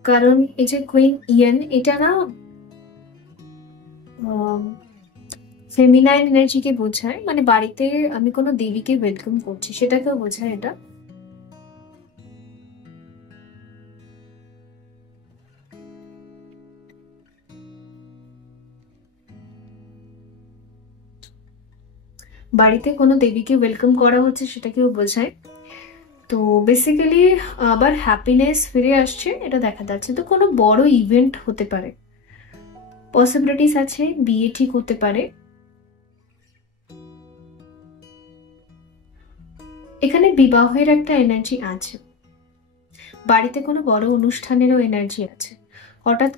কারণ এই যে কুইন ইয়েন, এটা না ফেমিনাইন এনার্জিকে বোঝায়, মানে বাড়িতে আমি কোনো দেবীকে ওয়েলকাম করছি সেটাকেও বোঝায় এটা। বাড়িতে কোনো দেবীকে ওয়েলকাম করা হচ্ছে সেটাকেও বোঝায়। তো বেসিক্যালি আবার হ্যাপিনেস ফিরে আসছে এটা দেখা যাচ্ছে। তো কোনো বড় ইভেন্ট হতে পারে, পসিবিলিটিস আছে, বিয়ে ঠিক হতে পারে। এখানে বিবাহের একটা এনার্জি আছে, বাড়িতে কোনো বড় অনুষ্ঠানেরও এনার্জি আছে। হঠাৎ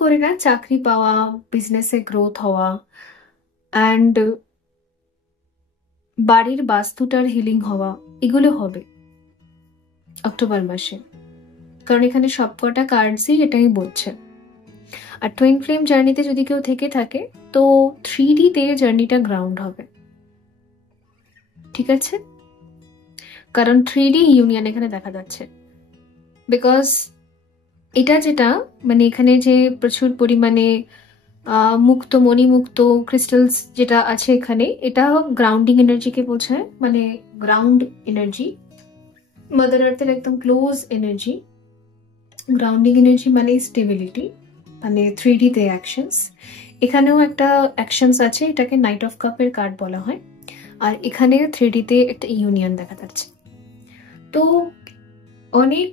করে না চাকরি পাওয়া, বিজনেসে গ্রোথ হওয়া, অ্যান্ড বাড়ির বাস্তুটার হিলিং হওয়া, এগুলো হবে অক্টোবর মাসে, কারণ এখানে সবকটা কার্ডসই এটাই বলছে। আর টুইন ফ্লেম জার্নিতে যদি কেউ থেকে থাকে তো 3D তে জার্নিটা গ্রাউন্ড হবে, ঠিক আছে? কারণ 3D ইউনিয়ন এখানে দেখা যাচ্ছে, বিকজ এটা যেটা মানে এখানে যে প্রচুর পরিমাণে মুক্ত, মণিমুক্ত ক্রিস্টালস যেটা আছে এখানে, এটা গ্রাউন্ডিং এনার্জিকে বোঝায়, মানে গ্রাউন্ড এনার্জি, মাদার আর্থের একদম ক্লোজ এনার্জি। গ্রাউন্ডিং এনার্জি মানে স্টেবিলিটি, মানে 3D তে অ্যাকশনস। এখানেও একটা অ্যাকশনস আছে, এটাকে নাইট অফ কাপের কার্ড বলা হয়। আর এখানে 3D তে একটা ইউনিয়ন দেখা যাচ্ছে। তো অনেক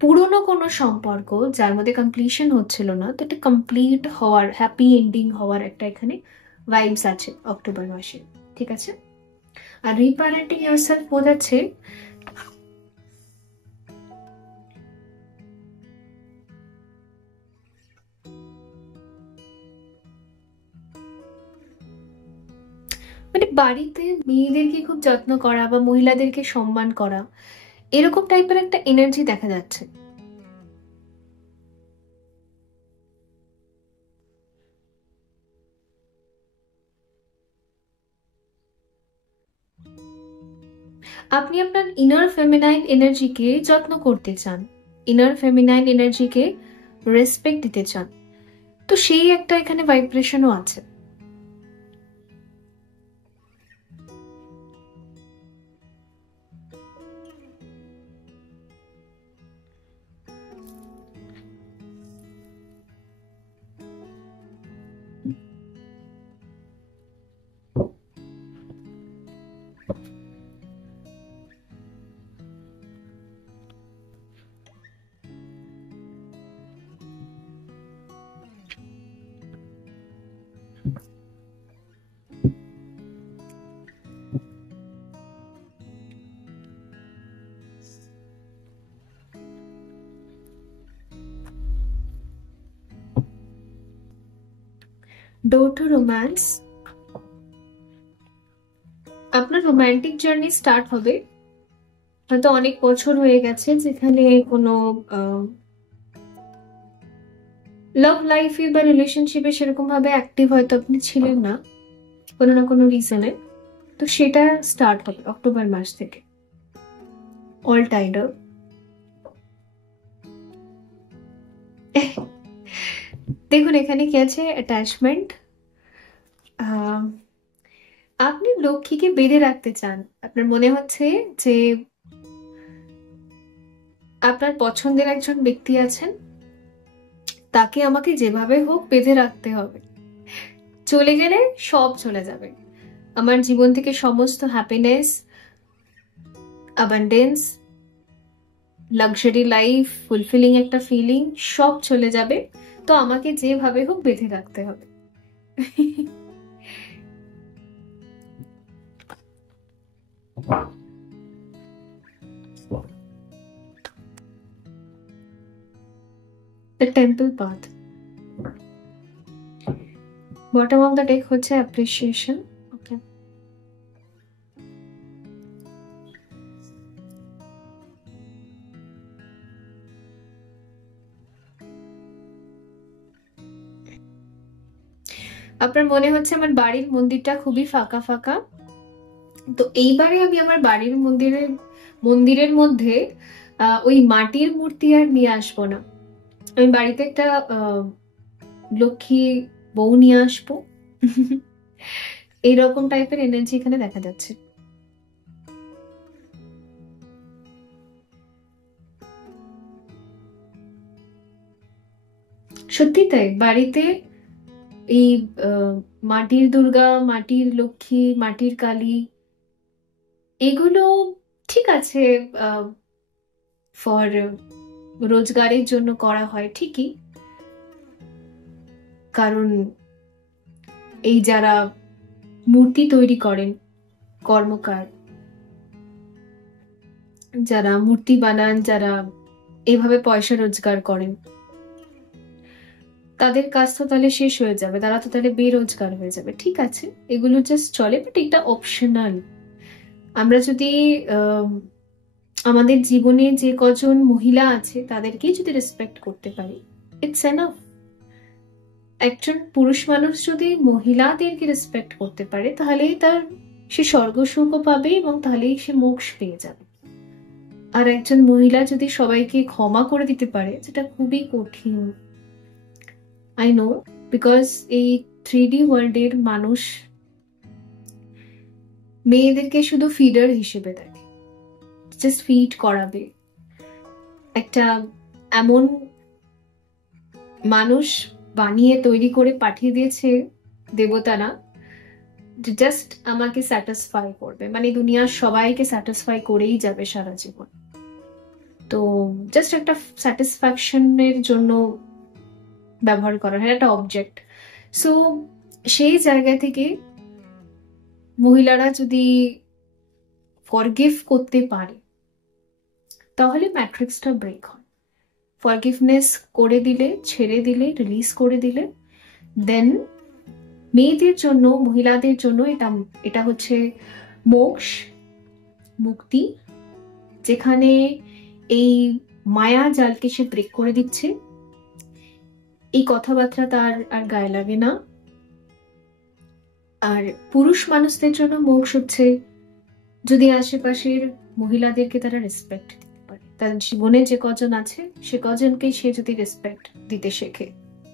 পুরনো কোনো সম্পর্ক যার মধ্যে কমপ্লিশন হচ্ছিল না, তো এটা কমপ্লিট হওয়ার, হ্যাপি এন্ডিং হওয়ার একটা এখানে ভাইবস আছে অক্টোবর মাসে, ঠিক আছে? আর রিপ্যারেন্টিং ইয়োরসেলফ বোঝাচ্ছে মানে বাড়িতে মেয়েদেরকে খুব যত্ন করা বা মহিলাদেরকে সম্মান করা, এরকম টাইপের একটা এনার্জি দেখা যাচ্ছে। আপনি আপনার ইনার ফেমিনাইন এনার্জিকে যত্ন করতে চান, ইনার ফেমিনাইন এনার্জিকে রেসপেক্ট দিতে চান, তো সেই একটা এখানে ভাইব্রেশনও আছে। ডোর টু রোম্যান্স, আপনার রোম্যান্টিক জার্নি স্টার্ট হবে। হয়তো অনেক বছর হয়ে গেছে যেখানে কোনো লাভ লাইফে বা রিলেশনশিপে সেরকম ভাবে অ্যাক্টিভ হয়তো আপনি ছিলেন না কোনো না কোনো রিজনে, তো সেটা স্টার্ট হবে অক্টোবর মাস থেকে। অল টাইড আপ, দেখুন এখানে কি আছে, অ্যাটাচমেন্ট, আপনি লক্ষ্মীকে বেঁধে রাখতে চান, আপনার মনে হচ্ছে যে আপনার পছন্দের একজন ব্যক্তি আছেন, তাকে আমাকে যেভাবে হোক বেঁধে রাখতে হবে, চলে গেলে সব চলে যাবে, আমার জীবন থেকে সমস্ত happiness, abundance, luxury life, fulfilling একটা ফিলিং সব চলে যাবে, তো আমাকে যেভাবে হোক বেঁধে রাখতে হবে। The temple path. Bottom of the deck হচ্ছে appreciation. Okay. আপনার মনে হচ্ছে আমার বাড়ির মন্দিরটা খুবই ফাঁকা ফাঁকা, তো এইবারে আমি আমার বাড়ির মন্দিরের মধ্যে ওই মাটির মূর্তি আর নিয়ে আসবো না, আমি বাড়িতে একটা লক্ষ্মী বউ নিয়ে আসবো। এইরকম টাইপের এনার্জি এখানে দেখা যাচ্ছে। সত্যি তাই, বাড়িতে এই মাটির দুর্গা, মাটির লক্ষ্মী, মাটির কালী, এগুলো ঠিক আছে ফর রোজগারের জন্য করা হয় ঠিকই, কারণ এই যারা মূর্তি তৈরি করেন, কর্মকার যারা মূর্তি বানান, যারা এভাবে পয়সা রোজগার করেন, তাদের কাজ তো তাহলে শেষ হয়ে যাবে, তারা তো তাহলে বেরোজগার হয়ে যাবে, ঠিক আছে এগুলো জাস্ট চলে, বাট এটা অপশনাল। আমরা যদি আমাদের জীবনে যে কজন মহিলা আছে তাদেরকেই যদি রেসপেক্ট করতে পারি, ইটস এনাফ। একজন পুরুষ মানুষ যদি মহিলাদেরকে রেসপেক্ট করতে পারে, তাহলেই তার সে স্বর্গ সুখও পাবে এবং তাহলেই সে মোক্ষ পেয়ে যাবে। আর একজন মহিলা যদি সবাইকে ক্ষমা করে দিতে পারে, যেটা খুবই কঠিন, আই নো, বিকজ এই 3D ওয়ার্ল্ডের মানুষ মেয়েদেরকে শুধু ফিডার হিসেবে দেখে, জাস্ট ফিড করাবে। একটা এমন মানুষ বানিয়ে তৈরি করে পাঠিয়ে দিয়েছে দেবতারা, জাস্ট আমাকে স্যাটিসফাই করবে, মানে দুনিয়ার সবাইকে স্যাটিসফাই করেই যাবে সারা জীবন। তো জাস্ট একটা স্যাটিসফ্যাকশনের জন্য ব্যবহার করা হয়, একটা অবজেক্ট। সো সেই জায়গা থেকে মহিলারা যদি ফরগিভ করতে পারে, তাহলে ম্যাট্রিক্সটা ব্রেক হয়। ফরগিভনেস করে দিলে, ছেড়ে দিলে, রিলিজ করে দিলে, দেন মেয়েদের জন্য, মহিলাদের জন্য এটা হচ্ছে মোক্ষ, মুক্তি, যেখানে এই মায়া জালকে সে ব্রেক করে দিচ্ছে, এই কথাবার্তা তার আর গায়ে লাগে না। আর পুরুষ মানুষদের জন্য মোক্ষ হচ্ছে যদি আশেপাশের মহিলাদেরকে তারা রেসপেক্ট দিতে পারে, তাদের জীবনে যে কজন আছে সে কজনকে সে যদি রেসপেক্ট দিতে শেখে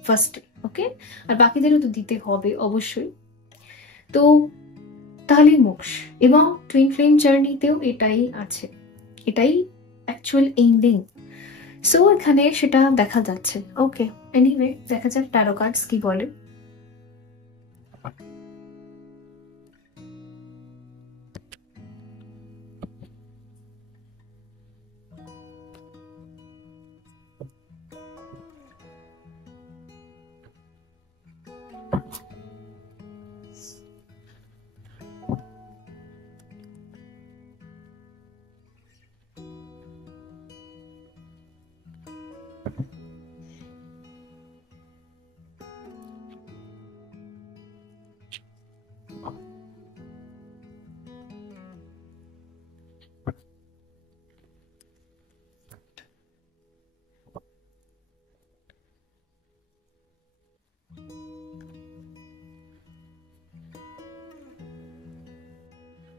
ফার্স্টে, ওকে, আর বাকিদেরও তো দিতে হবে অবশ্যই, তো তাহলেই মোক্ষ। এবং টুইন ফ্লেম জার্নিতেও এটাই আছে, এটাই অ্যাকচুয়াল এন্ডিং। সো এখানে সেটা দেখা যাচ্ছে। ওকে, এনিওয়ে দেখা যাক ট্যারো কার্ডস কি বলে।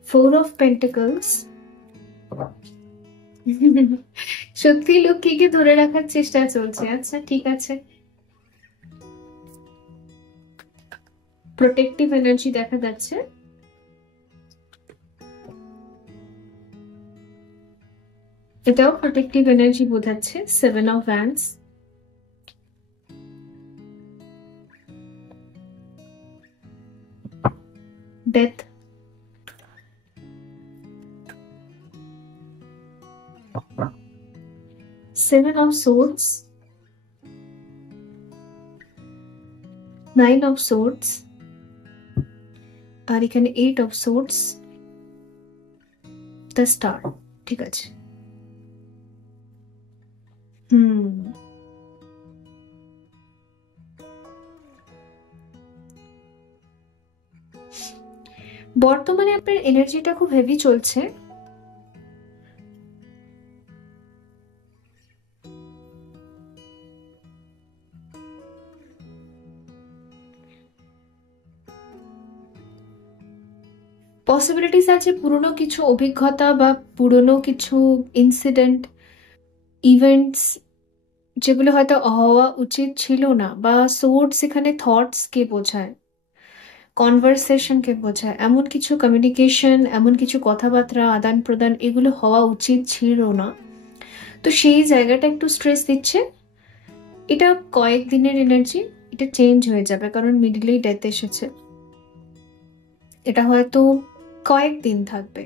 Four of Pentacles. সত্যি লক্ষ্মীকে ধরে রাখার চেষ্টা চলছে, আচ্ছা ঠিক আছে। প্রোটেক্টিভ এনার্জি দেখা যাচ্ছে। এটাও প্রোটেক্টিভ এনার্জি বোঝাচ্ছে। 7 of Wands, death, Seven of Swords, 9 of Swords, আর এখানে 8 of Swords, the Star। ঠিক আছে। বর্তমানে আপনার এনার্জিটা খুব হেভি চলছে। পসিবিলিটিস আছে পুরনো কিছু অভিজ্ঞতা বা পুরনো কিছু ইনসিডেন্ট, ইভেন্টস যেগুলো হয়তো হওয়া উচিত ছিল না, বা সোর্স এখানে থটস কে বোঝায়, কনভারসেশন কে বোঝায়, এমন কিছু কমিউনিকেশন, এমন কিছু কথাবার্তা আদান প্রদান এগুলো হওয়া উচিত ছিল না। তো সেই জায়গাটা একটু স্ট্রেস দিচ্ছে। এটা কয়েকদিনের এনার্জি, এটা চেঞ্জ হয়ে যাবে কারণ মিডলেই ডেথ এসেছে। এটা হয়তো কয়েকদিন থাকবে,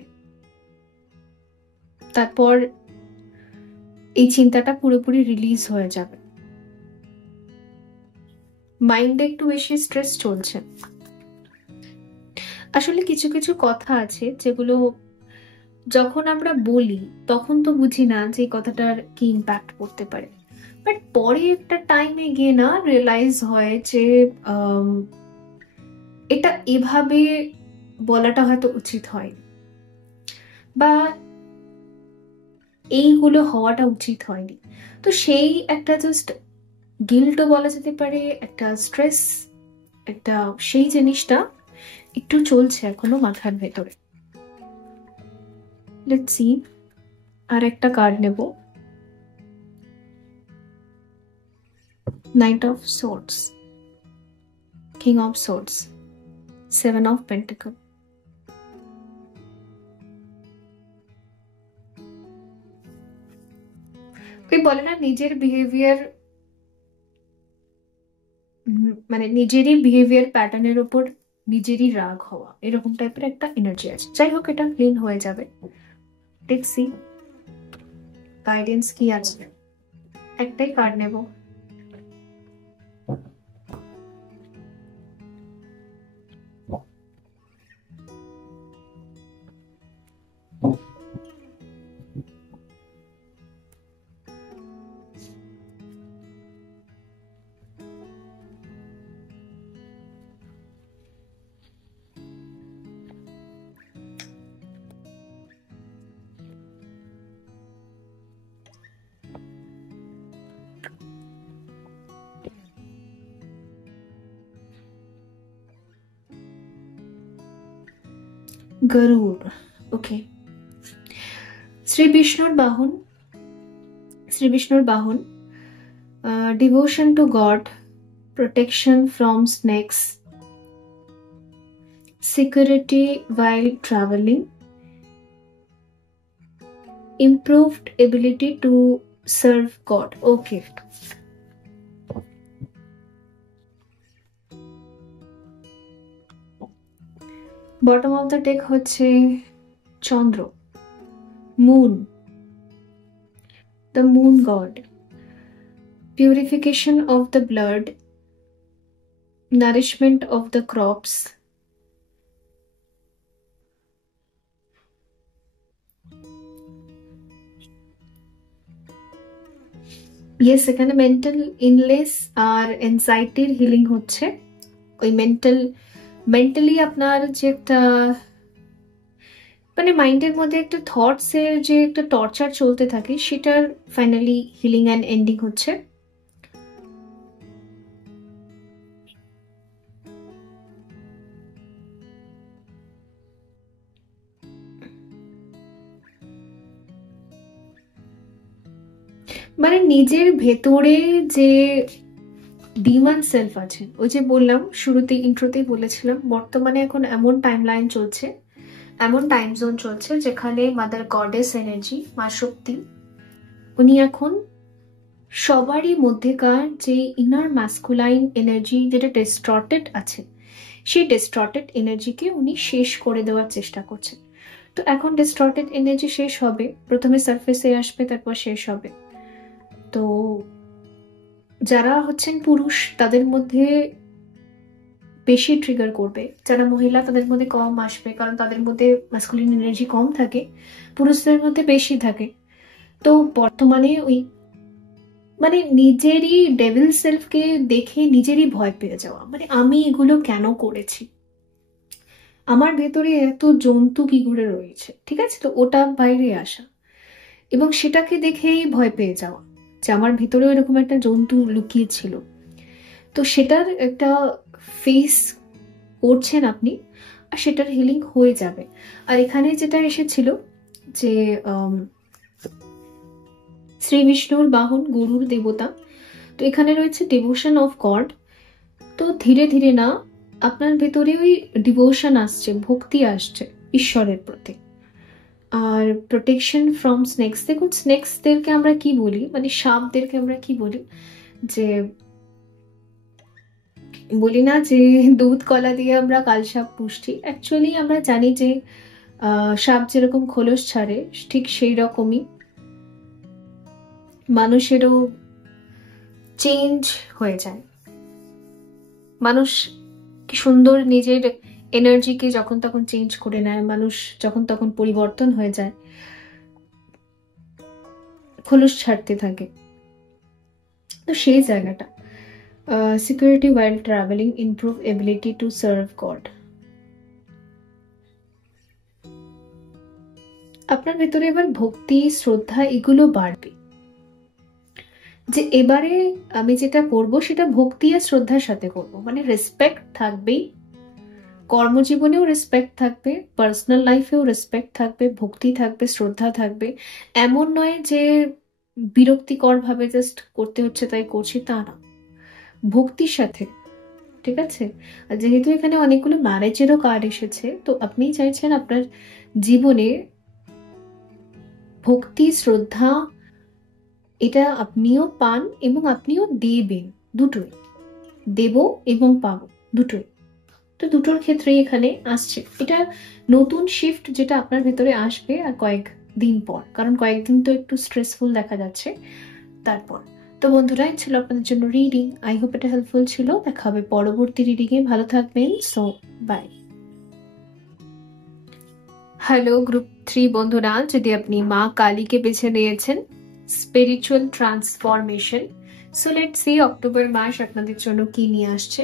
তারপর এই চিন্তাটা পুরোপুরি রিলিজ হয়ে যাবে। মাইন্ডে একটু বেশি স্ট্রেস চলছে। আসলে কিছু কিছু কথা আছে যেগুলো যখন আমরা বলি তখন তো বুঝি না যে কথাটার কি ইম্প্যাক্ট পড়তে পারে, বাট পরে একটা টাইমে গিয়ে না রিয়েলাইজ হয় যে এটা এভাবে বলাটা হয়তো উচিত হয়, বা এইগুলো হওয়াটা উচিত হয়নি। তো সেই একটা জাস্ট গিল্টও বলা যেতে পারে, একটা স্ট্রেস, একটা সেই জিনিসটা একটু চলছে এখনো মাথার ভেতরে। লেটস সি, আর একটা কার্ড নেব। Knight of Swords, King of Swords, Seven of Pentacles। ওই বলে না নিজের বিহেভিয়ার, মানে নিজেরই বিহেভিয়ার প্যাটার্নের উপর নিজেরই রাগ হওয়া, এরকম টাইপের একটা এনার্জি আছে। যাই হোক, এটা ক্লিন হয়ে যাবে। লেটস সি গাইডেন্স কি আছে। একটাই কার্ড নেব। গরুড়, ওকে। শ্রী বিষ্ণুর বাহন, শ্রী বিষ্ণুর বাহন, devotion to god, protection from snakes, security while traveling, improved ability to serve God. Okay. Bottom of the deck হচ্ছে চন্দ্র, moon, the moon god, purification of the blood, nourishment of the crops, yes, এখানে মেন্টাল ইনলেস আর এনজাইটির হিলিং হচ্ছে। ওই মেন্টালি আপনার যে একটা মানে মাইন্ডের মধ্যে একটা থটস এর যে একটা টর্চার চলতে থাকে, সেটার ফাইনালি হিলিং অ্যান্ড এন্ডিং হচ্ছে। মানে নিজের ভেতরে যে ডিমান সেলফ আছে। ওই যে বললাম শুরুতে, ইন্ট্রোতেই বলেছিলাম, বর্তমানে এখন এমন টাইমলাইন চলছে, এমন টাইম জোন চলছে যেখানে মাদার গডেস এনার্জি, মা শক্তি, উনি এখন সবারই মধ্যেকার যে ইনার ম্যাসকুলাইন এনার্জি যেটা ডিস্টর্টেড আছে, সেই ডিস্টর্টেড এনার্জিকে উনি শেষ করে দেওয়ার চেষ্টা করছেন। তো এখন ডিস্টর্টেড এনার্জি শেষ হবে, প্রথমে সারফেসে আসবে, তারপর শেষ হবে। তো যারা হচ্ছেন পুরুষ তাদের মধ্যে বেশি ট্রিগার করবে, যারা মহিলা তাদের মধ্যে কম আসবে, কারণ তাদের মধ্যে ম্যাসকুলিন এনার্জি কম থাকে, পুরুষদের মধ্যে বেশি থাকে। তো বর্তমানে ওই মানে নিজেরই ডেভিল সেলফকে দেখে নিজেরই ভয় পেয়ে যাওয়া, মানে আমি এগুলো কেন করেছি, আমার ভেতরে এত জন্তু কি করে রয়েছে, ঠিক আছে, তো ওটা বাইরে আসা এবং সেটাকে দেখেই ভয় পেয়ে যাওয়া যে আমার ভেতরে এরকম একটা জন্তু লুকিয়ে ছিল। তো সেটার একটা ফেস করছেন আপনি, আর সেটার হিলিং হয়ে যাবে। আর এখানে যেটা এসেছিল যে শ্রী বিষ্ণুর বাহন গরুর দেবতা, তো এখানে রয়েছে ডিভোশন অফ গড। তো ধীরে ধীরে না আপনার ভেতরে ওই ডিভোশন আসছে, ভক্তি আসছে ঈশ্বরের প্রতি। আর প্রোটেকশন ফ্রম স্নেকস, দেখুন স্নেকসদেরকে আমরা কি বলি, মানে সাপদেরকে আমরা কি বলি, যে বলি না যে দুধ কলা দিয়ে আমরা কালসাপ পুষছি, অ্যাকচুয়ালি আমরা জানি যে সাপ যেরকম খোলস ছাড়ে ঠিক সেই রকমই মানুষেরও চেঞ্জ হয়ে যায়। মানুষ কি সুন্দর নিজের এনার্জিকে যখন তখন চেঞ্জ করে নেয়, মানুষ যখন তখন পরিবর্তন হয়ে যায়, খোলস ছাড়তে থাকে। তো সেই জায়গাটা security while traveling, improve ability to serve God। আপনার ভেতরে এবার ভক্তি, শ্রদ্ধা এগুলো বাড়বে, যে এবারে আমি যেটা করব সেটা ভক্তি আর শ্রদ্ধার সাথে করব, মানে রেসপেক্ট থাকবেই, কর্মজীবনেও রেসপেক্ট থাকবে, পার্সোনাল লাইফেও রেসপেক্ট থাকবে, ভক্তি থাকবে, শ্রদ্ধা থাকবে। এমন নয় যে বিরক্তিকর ভাবে জাস্ট করতে হচ্ছে তাই করছি, তা না, ভক্তির সাথে, ঠিক আছে। আর যেহেতু এখানে অনেকগুলো ম্যারেজেরও কার্ড এসেছে, তো আপনি চাইছেন আপনার জীবনে ভক্তি, শ্রদ্ধা এটা আপনিও পান এবং আপনিও দেবেন, দুটোই দেব এবং পাবো, দুটোই। তো দুটোর ক্ষেত্রেই এখানে আসছে, এটা নতুন শিফট যেটা আপনার ভেতরে আসবে আর কয়েকদিন পর, কারণ কয়েকদিন তো একটু স্ট্রেসফুল দেখা যাচ্ছে তারপর। তো বন্ধুরা, এই ছিল আপনাদের জন্য রিডিং, আই হোপ এটা হেল্পফুল ছিল। দেখা হবে পরবর্তী রিডিং এ, ভালো থাকবেন, সো বাই। হ্যালো গ্রুপ 3 বন্ধুরা, যদি আপনি মা কালীকে বেছে নিয়েছেন, spiritual transformation, so let's see October মাস আপনাদের জন্য কি নিয়ে আসছে।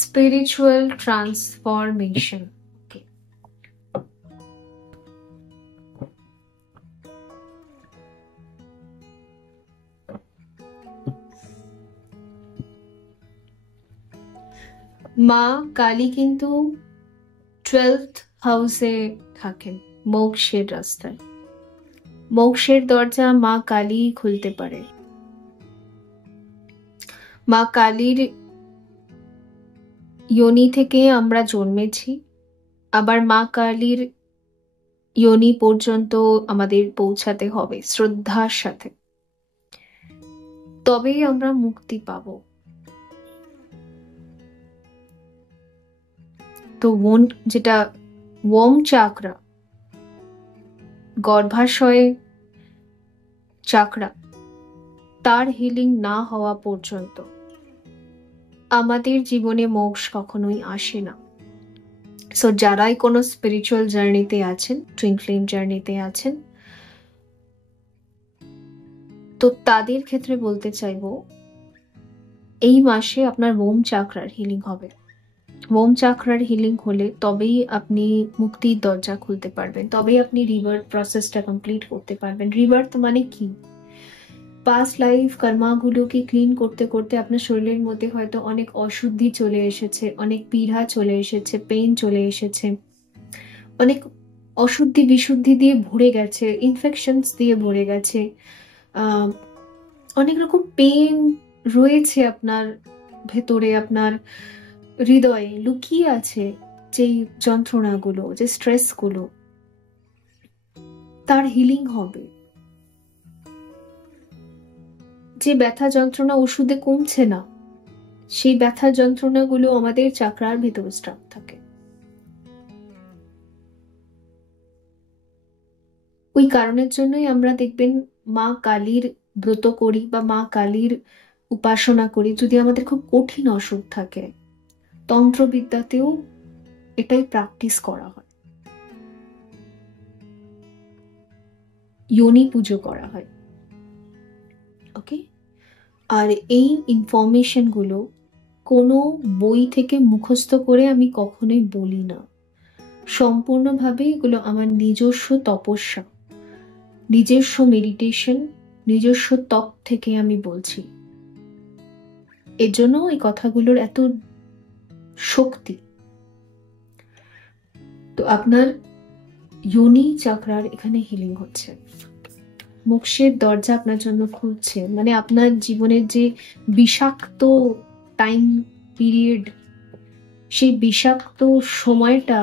Spiritual transformation, okay. মা কালী কিন্তু 12th হাউসে থাকেন, মোক্ষের রাস্তায়, মোক্ষের দরজা মা কালী খুলতে পারে। মা কালীর যোনি থেকে আমরা জন্মেছি, আবার মা কালীর যোনি পর্যন্ত আমাদের পৌঁছাতে হবে শ্রদ্ধার সাথে, তবেই আমরা মুক্তি পাব। তো যেটা ওম চাকরা, গর্ভাশয় চাকরা, তার হিলিং না হওয়া পর্যন্ত আমাদের জীবনে মোক্ষ কখনোই আসে না। সো যারাই কোনো স্পিরিচুয়াল জার্নিতে আছেন, টুইন ফ্লেম জার্নিতে আছেন, তো তাদের ক্ষেত্রে বলতে চাইবো এই মাসে আপনার ওম চাকরার হিলিং হবে। ওম চাকরার হিলিং হলে তবেই আপনি মুক্তির দরজা খুলতে পারবেন, তবেই আপনি রিবার্থ প্রসেসটা কমপ্লিট করতে পারবেন। রিবার্থ মানে কি? পাস্ট লাইফ কর্মাগুলোকে ক্লিন করতে করতে আপনার শরীরের মধ্যে হয়তো অনেক অশুদ্ধি চলে এসেছে, অনেক পীড়া চলে এসেছে, পেইন চলে এসেছে, অনেক অশুদ্ধি বিশুদ্ধি দিয়ে ভরে গেছে, ইনফেকশনস দিয়ে ভরে গেছে, অনেক রকম পেন রয়েছে আপনার ভেতরে, আপনার হৃদয়ে লুকিয়ে আছে, যেই যন্ত্রণাগুলো, যে স্ট্রেসগুলো, তার হিলিং হবে। যে ব্যথা যন্ত্রণা ওষুধে কমছে না, সেই ব্যথা যন্ত্রণাগুলো আমাদের চাকরার ভিতরে স্ট্রাক থাকে। ওই কারণের জন্যই আমরা দেখবেন মা কালীর ব্রত করি বা মা কালীর উপাসনা করি যদি আমাদের খুব কঠিন অসুখ থাকে। তন্ত্রবিদ্যাতেও এটাই প্র্যাকটিস করা হয়, যোনি পুজো করা হয়। ওকে, আর এই ইনফরমেশন গুলো কোনো বই থেকে মুখস্থ করে আমি কখনোই বলি না। সম্পূর্ণভাবে এগুলো আমার নিজস্ব তপস্যা, নিজস্ব মেডিটেশন, নিজস্ব তপ থেকে আমি বলছি। এর জন্য এই কথাগুলোর এত শক্তি। তো আপনার যোনি চাকরার এখানে হিলিং হচ্ছে, মোক্ষের দরজা আপনার জন্য খুলছে। মানে আপনার জীবনের যে বিষাক্ত টাইম পিরিয়ড, সেই বিষাক্ত সময়টা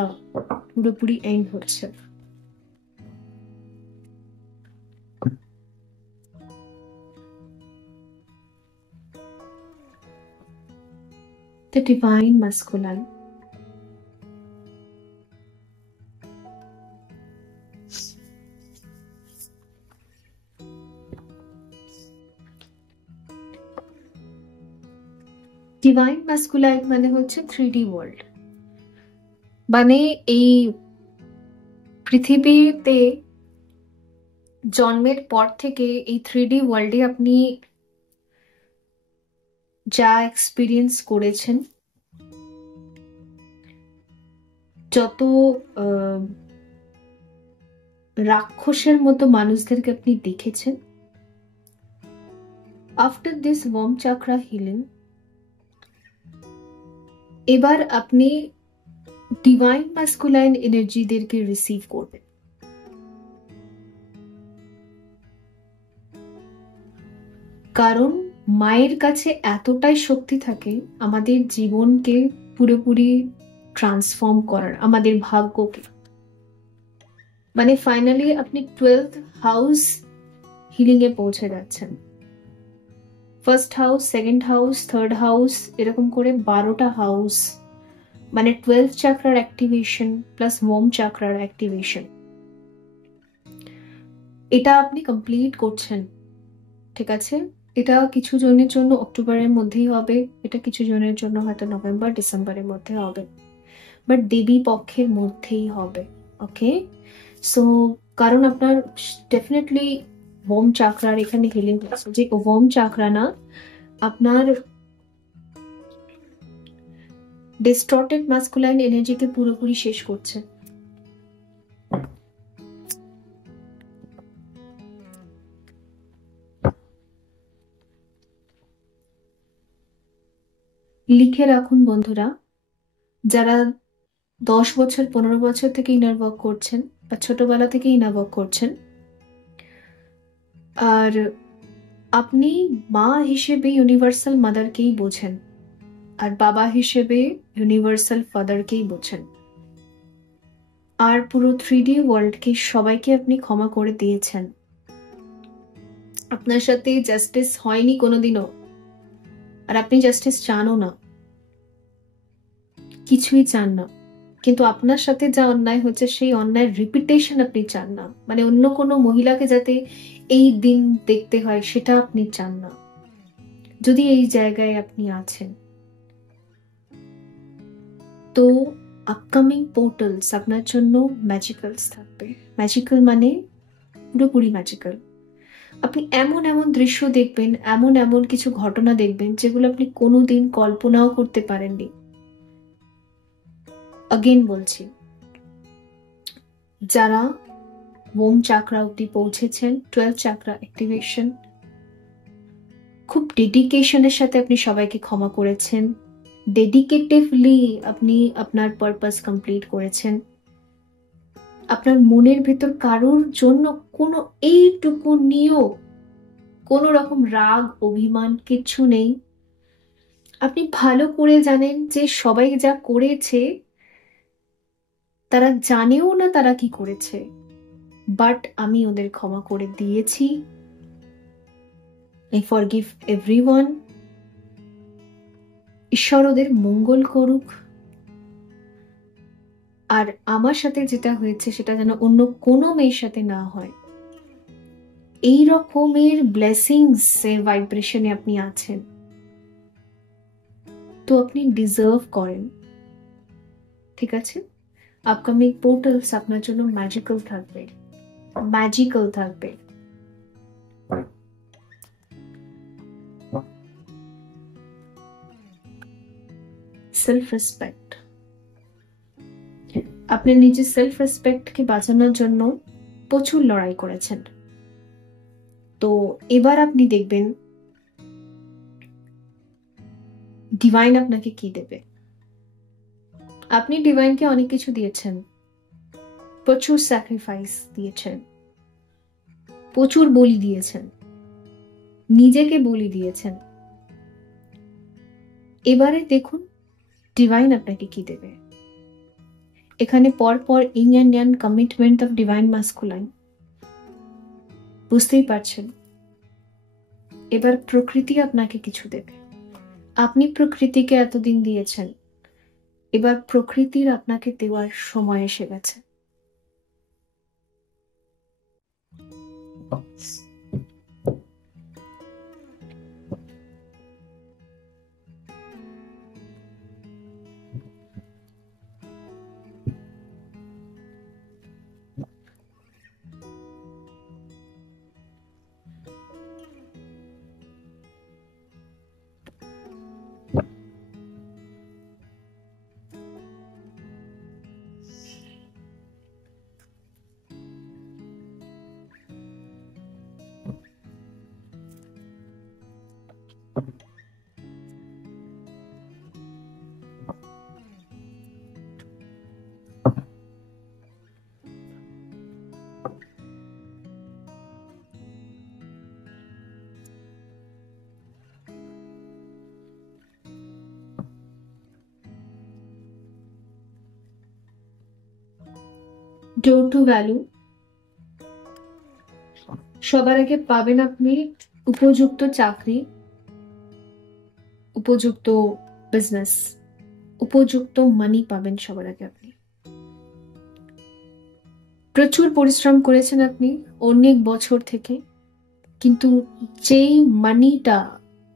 পুরোপুরি এন্ড হচ্ছে। The divine masculine. Divine masculine মানে হচ্ছে 3D ওয়ার্ল্ড। মানে এই পৃথিবীতে জন্মের পর থেকে এই 3D ওয়ার্ল্ডে আপনি যা এক্সপিরিয়েন্স করেছেন, যত রাক্ষসের মতো মানুষদেরকে আপনি দেখেছেন, after this warm chakra healing এবার আপনি ডিভাইন ম্যাসকুলাইন এনার্জিদেরকে রিসিভ করবেন। কারণ মায়ের কাছে এতটাই শক্তি থাকে আমাদের জীবনকে পুরোপুরি ট্রান্সফর্ম করার, আমাদের ভাগ্যকে। মানে ফাইনালি আপনি 12th হাউস হিলিং এ পৌঁছে যাচ্ছেন। First house, second house, third house, এরকম করে 12টা হাউস, মানে 12th চাকরার অ্যাক্টিভেশন প্লাস ওয়ার্ম চাকরার অ্যাক্টিভেশন, এটা আপনি কমপ্লিট করছেন। ঠিক আছে, এটা কিছু জনের জন্য অক্টোবরের মধ্যেই হবে, এটা কিছু জনের জন্য হয়তো নভেম্বর ডিসেম্বরের মধ্যে হবে, বাট দেবী পক্ষের মধ্যেই হবে। ওকে, সো কারণ আপনার ডেফিনেটলি ওয়ার্ম চাকরার এখানে হিলিং হচ্ছে। যে ওয়ার্ম চাকরা না আপনার ডিস্টর্টেড ম্যাসকুলাইন এনার্জিকে পুরোপুরি শেষ করছে। লিখে রাখুন বন্ধুরা, যারা 10 বছর 15 বছর থেকে ইনার ওয়ার্ক করছেন বা ছোটবেলা থেকে ইনার ওয়ার্ক করছেন, আর আপনি মা হিসেবে ইউনিভার্সাল মাদারকেই বোঝেন আর বাবা হিসেবে ইউনিভার্সাল ফাদারকেই বোঝেন, আর পুরো 3D ওয়ার্ল্ডকে সবাইকে আপনি ক্ষমা করে দিয়েছেন। আপনার সাথে জাস্টিস হয়নি কোনোদিনও, আর আপনি জাস্টিস চানও না, কিছুই চান না। কিন্তু আপনার সাথে যা অন্যায় হচ্ছে সেই অন্যায়ের রিপিটেশন আপনি চান না। মানে অন্য কোনো মহিলাকে যাতে এই দিন দেখতে হয় সেটা আপনি চান না। যদি এই জায়গায় আপনি আছেন, তো আপকামিং পোর্টালস আপনার জন্য ম্যাজিক্যালস থাকবে। ম্যাজিক্যাল মানে পুরোপুরি ম্যাজিক্যাল। আপনি এমন এমন দৃশ্য দেখবেন, এমন এমন কিছু ঘটনা দেখবেন যেগুলো আপনি কোনোদিন কল্পনাও করতে পারেননি। अगेन বলছি, যারা ওম চাকরা অব্দি পৌঁছেছেন, 12 চাকরা অ্যাক্টিভেশন, খুব ডেডিকেশনের সাথে আপনি সবাইকে ক্ষমা করেছেন, ডেডিকেটিভলি আপনি আপনার পারপাস কমপ্লিট করেছেন, আপনার মনের ভেতর কারোর জন্য কোনো এইটুকু নিয়েও কোনো রকম রাগ অভিমান কিচ্ছু নেই। আপনি ভালো করে জানেন যে সবাই যা করেছে তারা জানেও না তারা কি করেছে, বাট আমি ওদের ক্ষমা করে দিয়েছি। I forgive everyone. ঈশ্বর ওদের মঙ্গল করুক। আর আমার সাথে যেটা হয়েছে সেটা যেন অন্য কোনো মেয়ের সাথে না হয়। এই রকমের ব্লেসিংস এর ভাইব্রেশনে আপনি আছেন, তো আপনি ডিজার্ভ করেন। ঠিক আছে, আপকামিং পোর্টালস আপনার জন্য ম্যাজিক্যাল থাকবে, ম্যাজিক্যাল থাকবে। সেলফ রেসপেক্ট, আপনি নিজের সেলফ রেসপেক্ট কে বাঁচানোর জন্য প্রচুর লড়াই করেছেন। তো এবার আপনি দেখবেন ডিভাইন আপনাকে কি দেবে। আপনি ডিভাইনকে অনেক কিছু দিয়েছেন, প্রচুর স্যাক্রিফাইস দিয়েছেন, প্রচুর বলি দিয়েছেন, নিজেকে বলি দিয়েছেন। এবারে দেখুন ডিভাইন আপনাকে কি দেবে। এখানে পরপর yin and yang commitment of divine masculine, বুঝতেই পারছেন। এবার প্রকৃতি আপনাকে কিছু দেবে। আপনি প্রকৃতিকে এতদিন দিয়েছেন, এবার প্রকৃতির আপনাকে দেওয়ার সময় এসে গেছে। ডোর টু ভ্যালু, সবার আগে পাবেন আপনি উপযুক্ত চাকরি, উপযুক্ত বিজনেস, উপযুক্ত মানি পাবেন সবার আগে। আপনি প্রচুর পরিশ্রম করেছেন আপনি অনেক বছর থেকে, কিন্তু যেই মানিটা,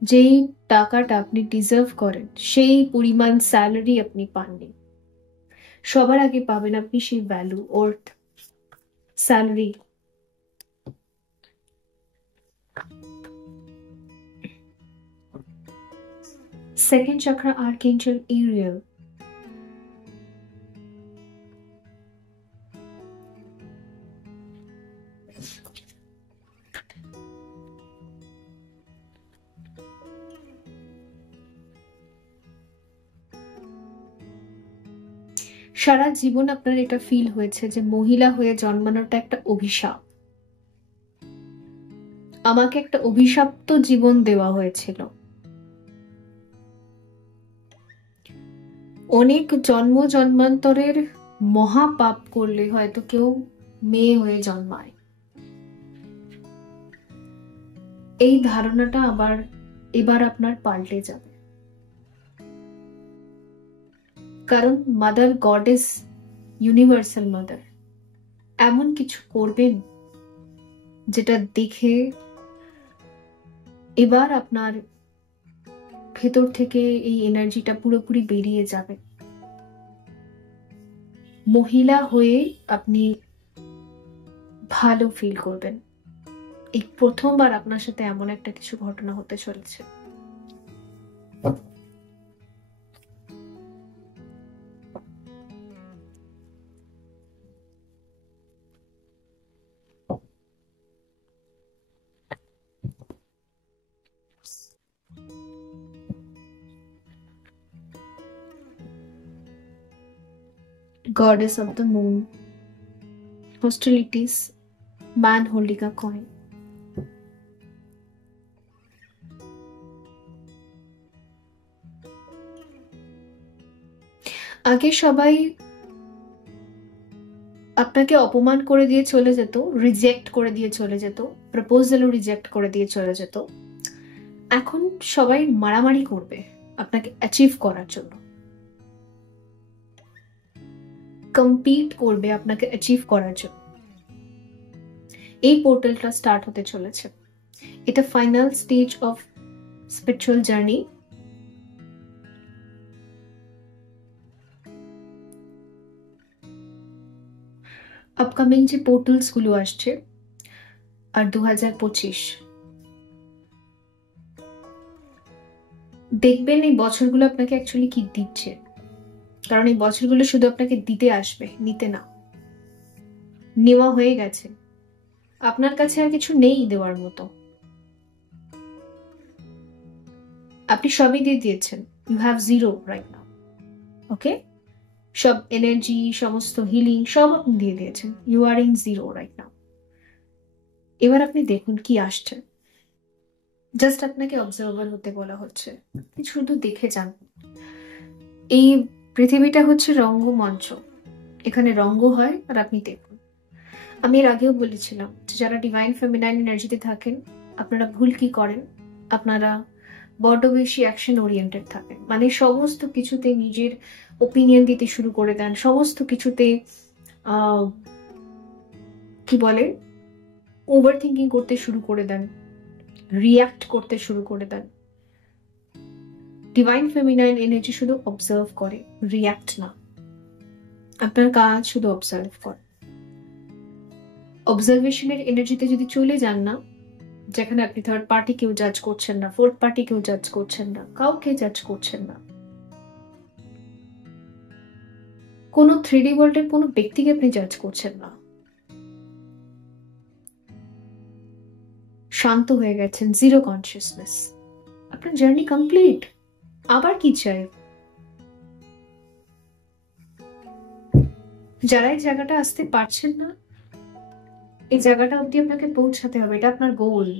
যেই টাকাটা আপনি ডিজার্ভ করেন সেই পরিমাণ স্যালারি আপনি পাননি। সবার আগে পাবেন আপনি সেই ভ্যালু, অর্থ, স্যালারি। সেকেন্ড চক্র আর্কএঞ্জেল এরিয়েল, সারা জীবন আপনার এটা ফিল হয়েছে যে মহিলা হয়ে জন্মানোটা একটা অভিশাপ। আমাকে একটা অভিশপ্ত জীবন দেওয়া হয়েছিল। অনেক জন্ম জন্মান্তরের মহাপাপ করলে হয়তো কেউ মেয়ে হয়ে জন্মায়। এই ধারণাটা আবার এবার আপনার পাল্টে যাবে, কারণ মাদার গডেস, ইউনিভার্সাল মাদার এমন কিছু করবেন যেটা দেখে এবার আপনার ভেতর থেকে এই এনার্জিটা পুরোপুরি বেরিয়ে যাবে। মহিলা হয়ে আপনি ভালো ফিল করবেন। এই প্রথমবার আপনার সাথে এমন একটা কিছু ঘটনা হতে চলেছে। Goddess of the moon, hostilities, man holding a coin. আগে সবাই আপনাকে অপমান করে দিয়ে চলে যেত, রিজেক্ট করে দিয়ে চলে যেত, প্রপোজালও রিজেক্ট করে দিয়ে চলে যেত। এখন সবাই মারামারি করবে আপনাকে অ্যাচিভ করার জন্য, কম্পিট করবে আপনাকে অ্যাচিভ করার জন্য। এই পোর্টালটা স্টার্ট হতে চলেছে। এটা final stage of spiritual journey. Upcoming যে পোর্টালস গুলো আসছে আর 2025, দেখবেন এই বছরগুলো আপনাকে অ্যাকচুয়ালি কি দিচ্ছে। কারণ এই বছরগুলো শুধু আপনাকে দিতে আসবে, নিতে না। নেওয়া হয়ে গেছে, আপনার কাছে আর কিছু নেই দেওয়ার মতো। আপনি সবই দিয়ে দিয়েছেন, you have zero right now. Okay, সব এনার্জি, সমস্ত হিলিং সব আপনি দিয়ে দিয়েছেন, you are in zero right now. এবার আপনি দেখুন কি আসছে। জাস্ট আপনাকে অবজার্ভার হতে বলা হচ্ছে, শুধু দেখে যান। এই পৃথিবীটা হচ্ছে রঙ্গমঞ্চ, এখানে রঙ্গ হয় আর আপনি দেখুন। আমি এর আগেও বলেছিলাম যে যারা ডিভাইন ফেমিনাইন এনার্জিতে থাকেন, আপনারা ভুল কি করেন, আপনারা বড্ড বেশি অ্যাকশন ওরিয়েন্টেড থাকেন। মানে সমস্ত কিছুতে নিজের ওপিনিয়ন দিতে শুরু করে দেন, সমস্ত কিছুতে কি বলে ওভার থিঙ্কিং করতে শুরু করে দেন, রিয়াক্ট করতে শুরু করে দেন। ডিভাইন ফেমিনাইন এনার্জি শুধু অবজার্ভ করে, রিয়াক্ট না। আপনার কাজ শুধু অবজার্ভ করে। অবজারভেশনের এনার্জিতে যদি চলে যান না, যেখানে আপনি থার্ড পার্টি কেউ জাজ করছেন না, ফোর্থ পার্টি কেউ জাজ করছেন না, কাউকে জাজ করছেন না, কোনো 3D ওয়ার্ল্ডের কোনো ব্যক্তিকে আপনি জাজ করছেন না, শান্ত হয়ে গেছেন, জিরো কনসিয়াসনেস, আপনার জার্নি কমপ্লিট। আবার কি চাই? যারা এই জায়গাটা আসতে পারছেন না, এই জায়গাটা অব্দি আপনাকে পৌঁছাতে হবে, এটা আপনার গোল।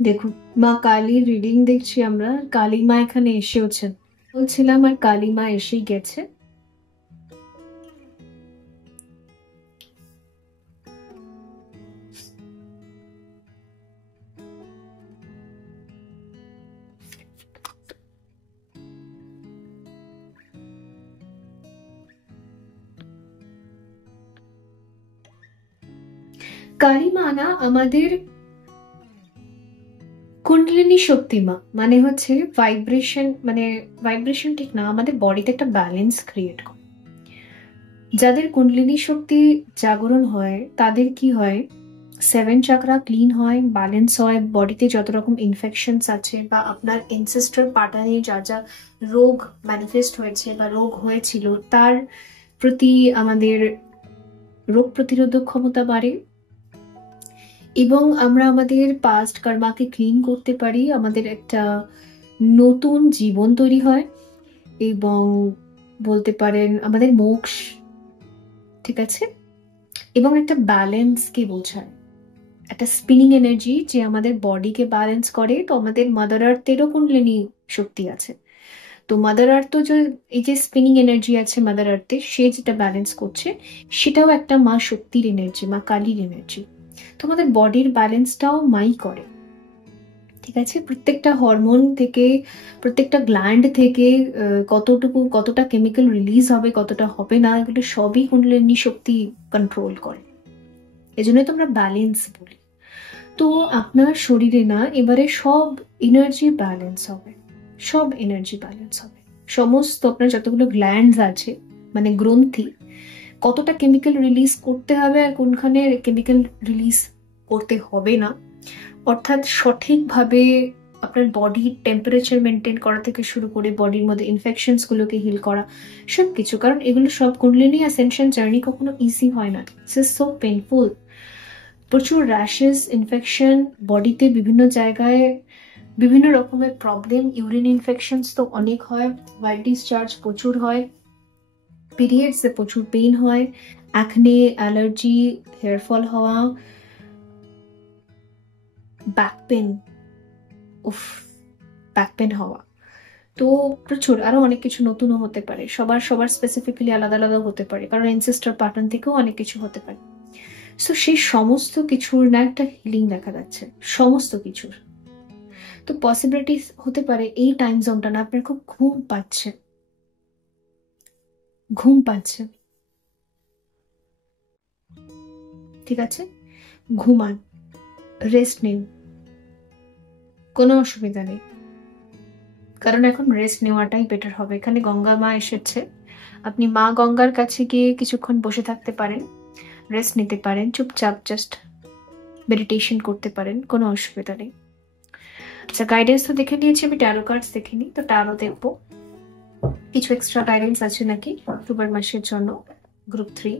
দেখুন, মা কালীর রিডিং দেখছি আমরা, কালী মা এখানে এসেওছেন বলছিলাম, আর কালী মা এসেই গেছে। কালী মা না আমাদের কুণ্ডলিনী শক্তি মা, মানে হচ্ছে ভাইব্রেশন, মানে ভাইব্রেশন ঠিক না, আমাদের বডিতে একটা ব্যালেন্স ক্রিয়েট করে। যাদের কুণ্ডলিনী শক্তি জাগরণ হয় তাদের কি হয়, 7 চাকরা ক্লিন হয়, ব্যালেন্স হয়, বডিতে যত রকম ইনফেকশনস আছে বা আপনার এনসেস্ট্রাল প্যাটার্নে যা যা রোগ ম্যানিফেস্ট হয়েছে বা রোগ হয়েছিল তার প্রতি আমাদের রোগ প্রতিরোধক ক্ষমতা বাড়ে, এবং আমরা আমাদের পাস্ট কর্মাকে ক্লিন করতে পারি, আমাদের একটা নতুন জীবন তৈরি হয়, এবং বলতে পারেন আমাদের মোক্ষ, ঠিক আছে, এবং একটা ব্যালেন্সকে বোঝায়, একটা স্পিনিং এনার্জি যে আমাদের বডিকে ব্যালেন্স করে। তো আমাদের মাদার আর্থেরও কুণ্ডলিনী শক্তি আছে, তো মাদার আর্থ যে এই যে স্পিনিং এনার্জি আছে মাদার আর্থে, সে যেটা ব্যালেন্স করছে সেটাও একটা মা শক্তির এনার্জি, মা কালীর এনার্জি। তো আমাদের বডির ব্যালেন্সটাও মাই করে, ঠিক আছে। প্রত্যেকটা হরমোন থেকে, প্রত্যেকটা গ্ল্যান্ড থেকে কতটা কেমিক্যাল রিলিজ হবে, কতটা হবে না, এগুলো সবই কুণ্ডলিনী শক্তি কন্ট্রোল করে। এজন্য তো আমরা ব্যালেন্স বলি। তো আপনার শরীরে না এবারে সব এনার্জি ব্যালেন্স হবে, সব এনার্জি ব্যালেন্স হবে। সমস্ত আপনার যতগুলো গ্ল্যান্ডস আছে, মানে গ্রন্থি, কতটা কেমিক্যাল রিলিজ করতে হবে আর কোনখানে কেমিক্যাল রিলিজ করতে হবে না, অর্থাৎ সঠিকভাবে আপনার বডির টেম্পারেচার মেনটেন করা থেকে শুরু করে বডির মধ্যে ইনফেকশনস গুলোকে হিল করা, সবকিছু। কারণ এগুলো সব কুণ্ডলিনী অ্যাসেনশন জার্নি কখনো ইজি হয় না, ইটস সো পেইনফুল। প্রচুর র্যাশেস, ইনফেকশন, বডিতে বিভিন্ন জায়গায় বিভিন্ন রকমের প্রবলেম, ইউরিন ইনফেকশনস তো অনেক হয়, হোয়াইট ডিসচার্জ প্রচুর হয়, পিরিয়ডসে প্রচুর পেইন হয়, অ্যাকনে, অ্যালার্জি, হেয়ার ফল হওয়া, ব্যাক পেন, উফ, ব্যাক পেন হওয়া, তো প্রচুর আরো অনেক কিছু নতুনও হতে পারে। সবার সবার স্পেসিফিক্যালি আলাদা আলাদা হতে পারে, কারণ এনসেস্টার প্যাটার্ন থেকেও অনেক কিছু হতে পারে। সো সেই সমস্ত কিছুর না একটা হিলিং দেখা যাচ্ছে, সমস্ত কিছুর। তো পসিবিলিটি হতে পারে এই টাইম জোনটা না আপনার খুব ঘুম পাচ্ছে, ঘুম পাচ্ছে, ঠিক আছে? ঘুমান, রেস্ট নিন, কোনো অসুবিধা নেই, কারণ এখন রেস্ট নেওয়াটাই বেটার হবে। এখানে গঙ্গা মা এসেছে, আপনি মা গঙ্গার কাছে গিয়ে কিছুক্ষণ বসে থাকতে পারেন, রেস্ট নিতে পারেন, চুপচাপ জাস্ট মেডিটেশন করতে পারেন, কোনো অসুবিধা নেই। আচ্ছা, গাইডেন্স তো দেখে নিয়েছি আমি, ট্যারো কার্ডস দেখিনি, তো ট্যারো দেখবো কিছু এক্সট্রা গাইডেন্স আছে নাকি অক্টোবর মাসের জন্য গ্রুপ 3।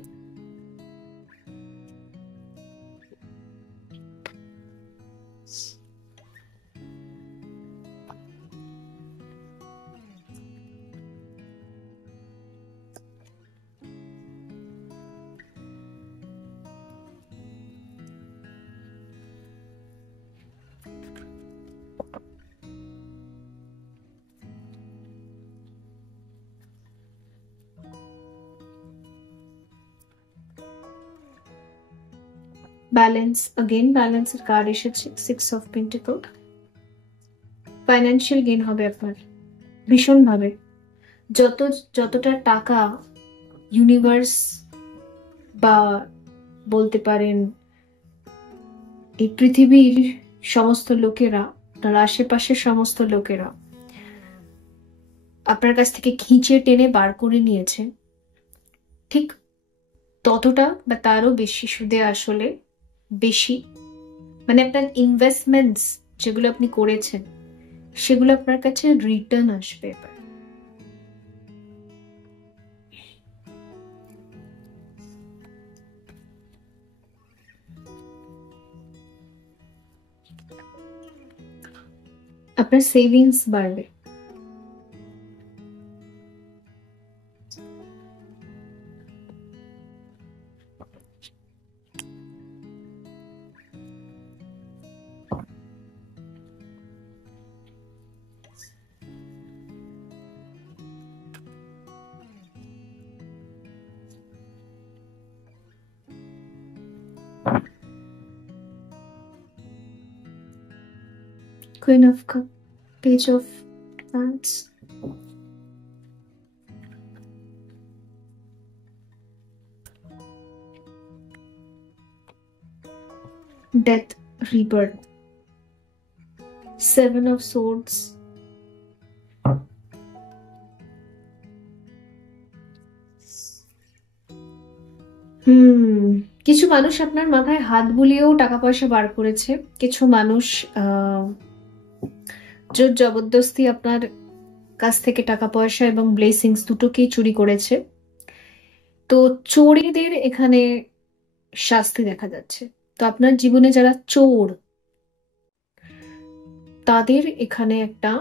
ব্যালেন্স, अगेन ব্যালেন্সের কার্ড এসেছে, 6 অফ পেন্টিকল। ফাইন্যান্সিয়াল গেইন হবে আপনার ভীষণভাবে। যতটা টাকা ইউনিভার্স বা বলতে পারেন এই পৃথিবীর সমস্ত লোকেরা, তার আশেপাশের সমস্ত লোকেরা আপনার কাছ থেকে খিঁচে টেনে বার করে নিয়েছে, ঠিক ততটা বা তারও বেশি সুদে আসলে বেশি, মানে আপনার ইনভেস্টমেন্টস যেগুলো আপনি করেছেন সেগুলো আপনার কাছে রিটার্ন আসবে এবার। আপনার সেভিংস বাড়বে, Queen of Cups, Page of Wands, Death, Rebirth, 7 of Swords, কিছু মানুষ আপনার মাথায় হাত বুলিয়েও টাকা পয়সা বার করেছে, কিছু মানুষ জোর জবরদস্তি আপনার কাছ থেকে টাকা পয়সা এবং ব্লেসিংস দুটোকেই চুরি করেছে। তো চোরেদের এখানে শাস্তি দেখা যাচ্ছে। তো আপনার জীবনে যারা চোর, তাদের এখানে একটা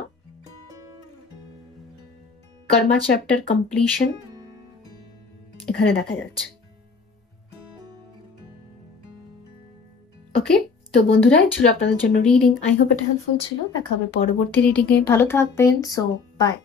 কর্মা চ্যাপ্টার কমপ্লিশন এখানে দেখা যাচ্ছে। ওকে, তো বন্ধুরা এই ছিল আপনাদের জন্য রিডিং। আই হোপ এটা হেল্পফুল ছিল। দেখা হবে পরবর্তী রিডিং এ, ভালো থাকবেন। So by.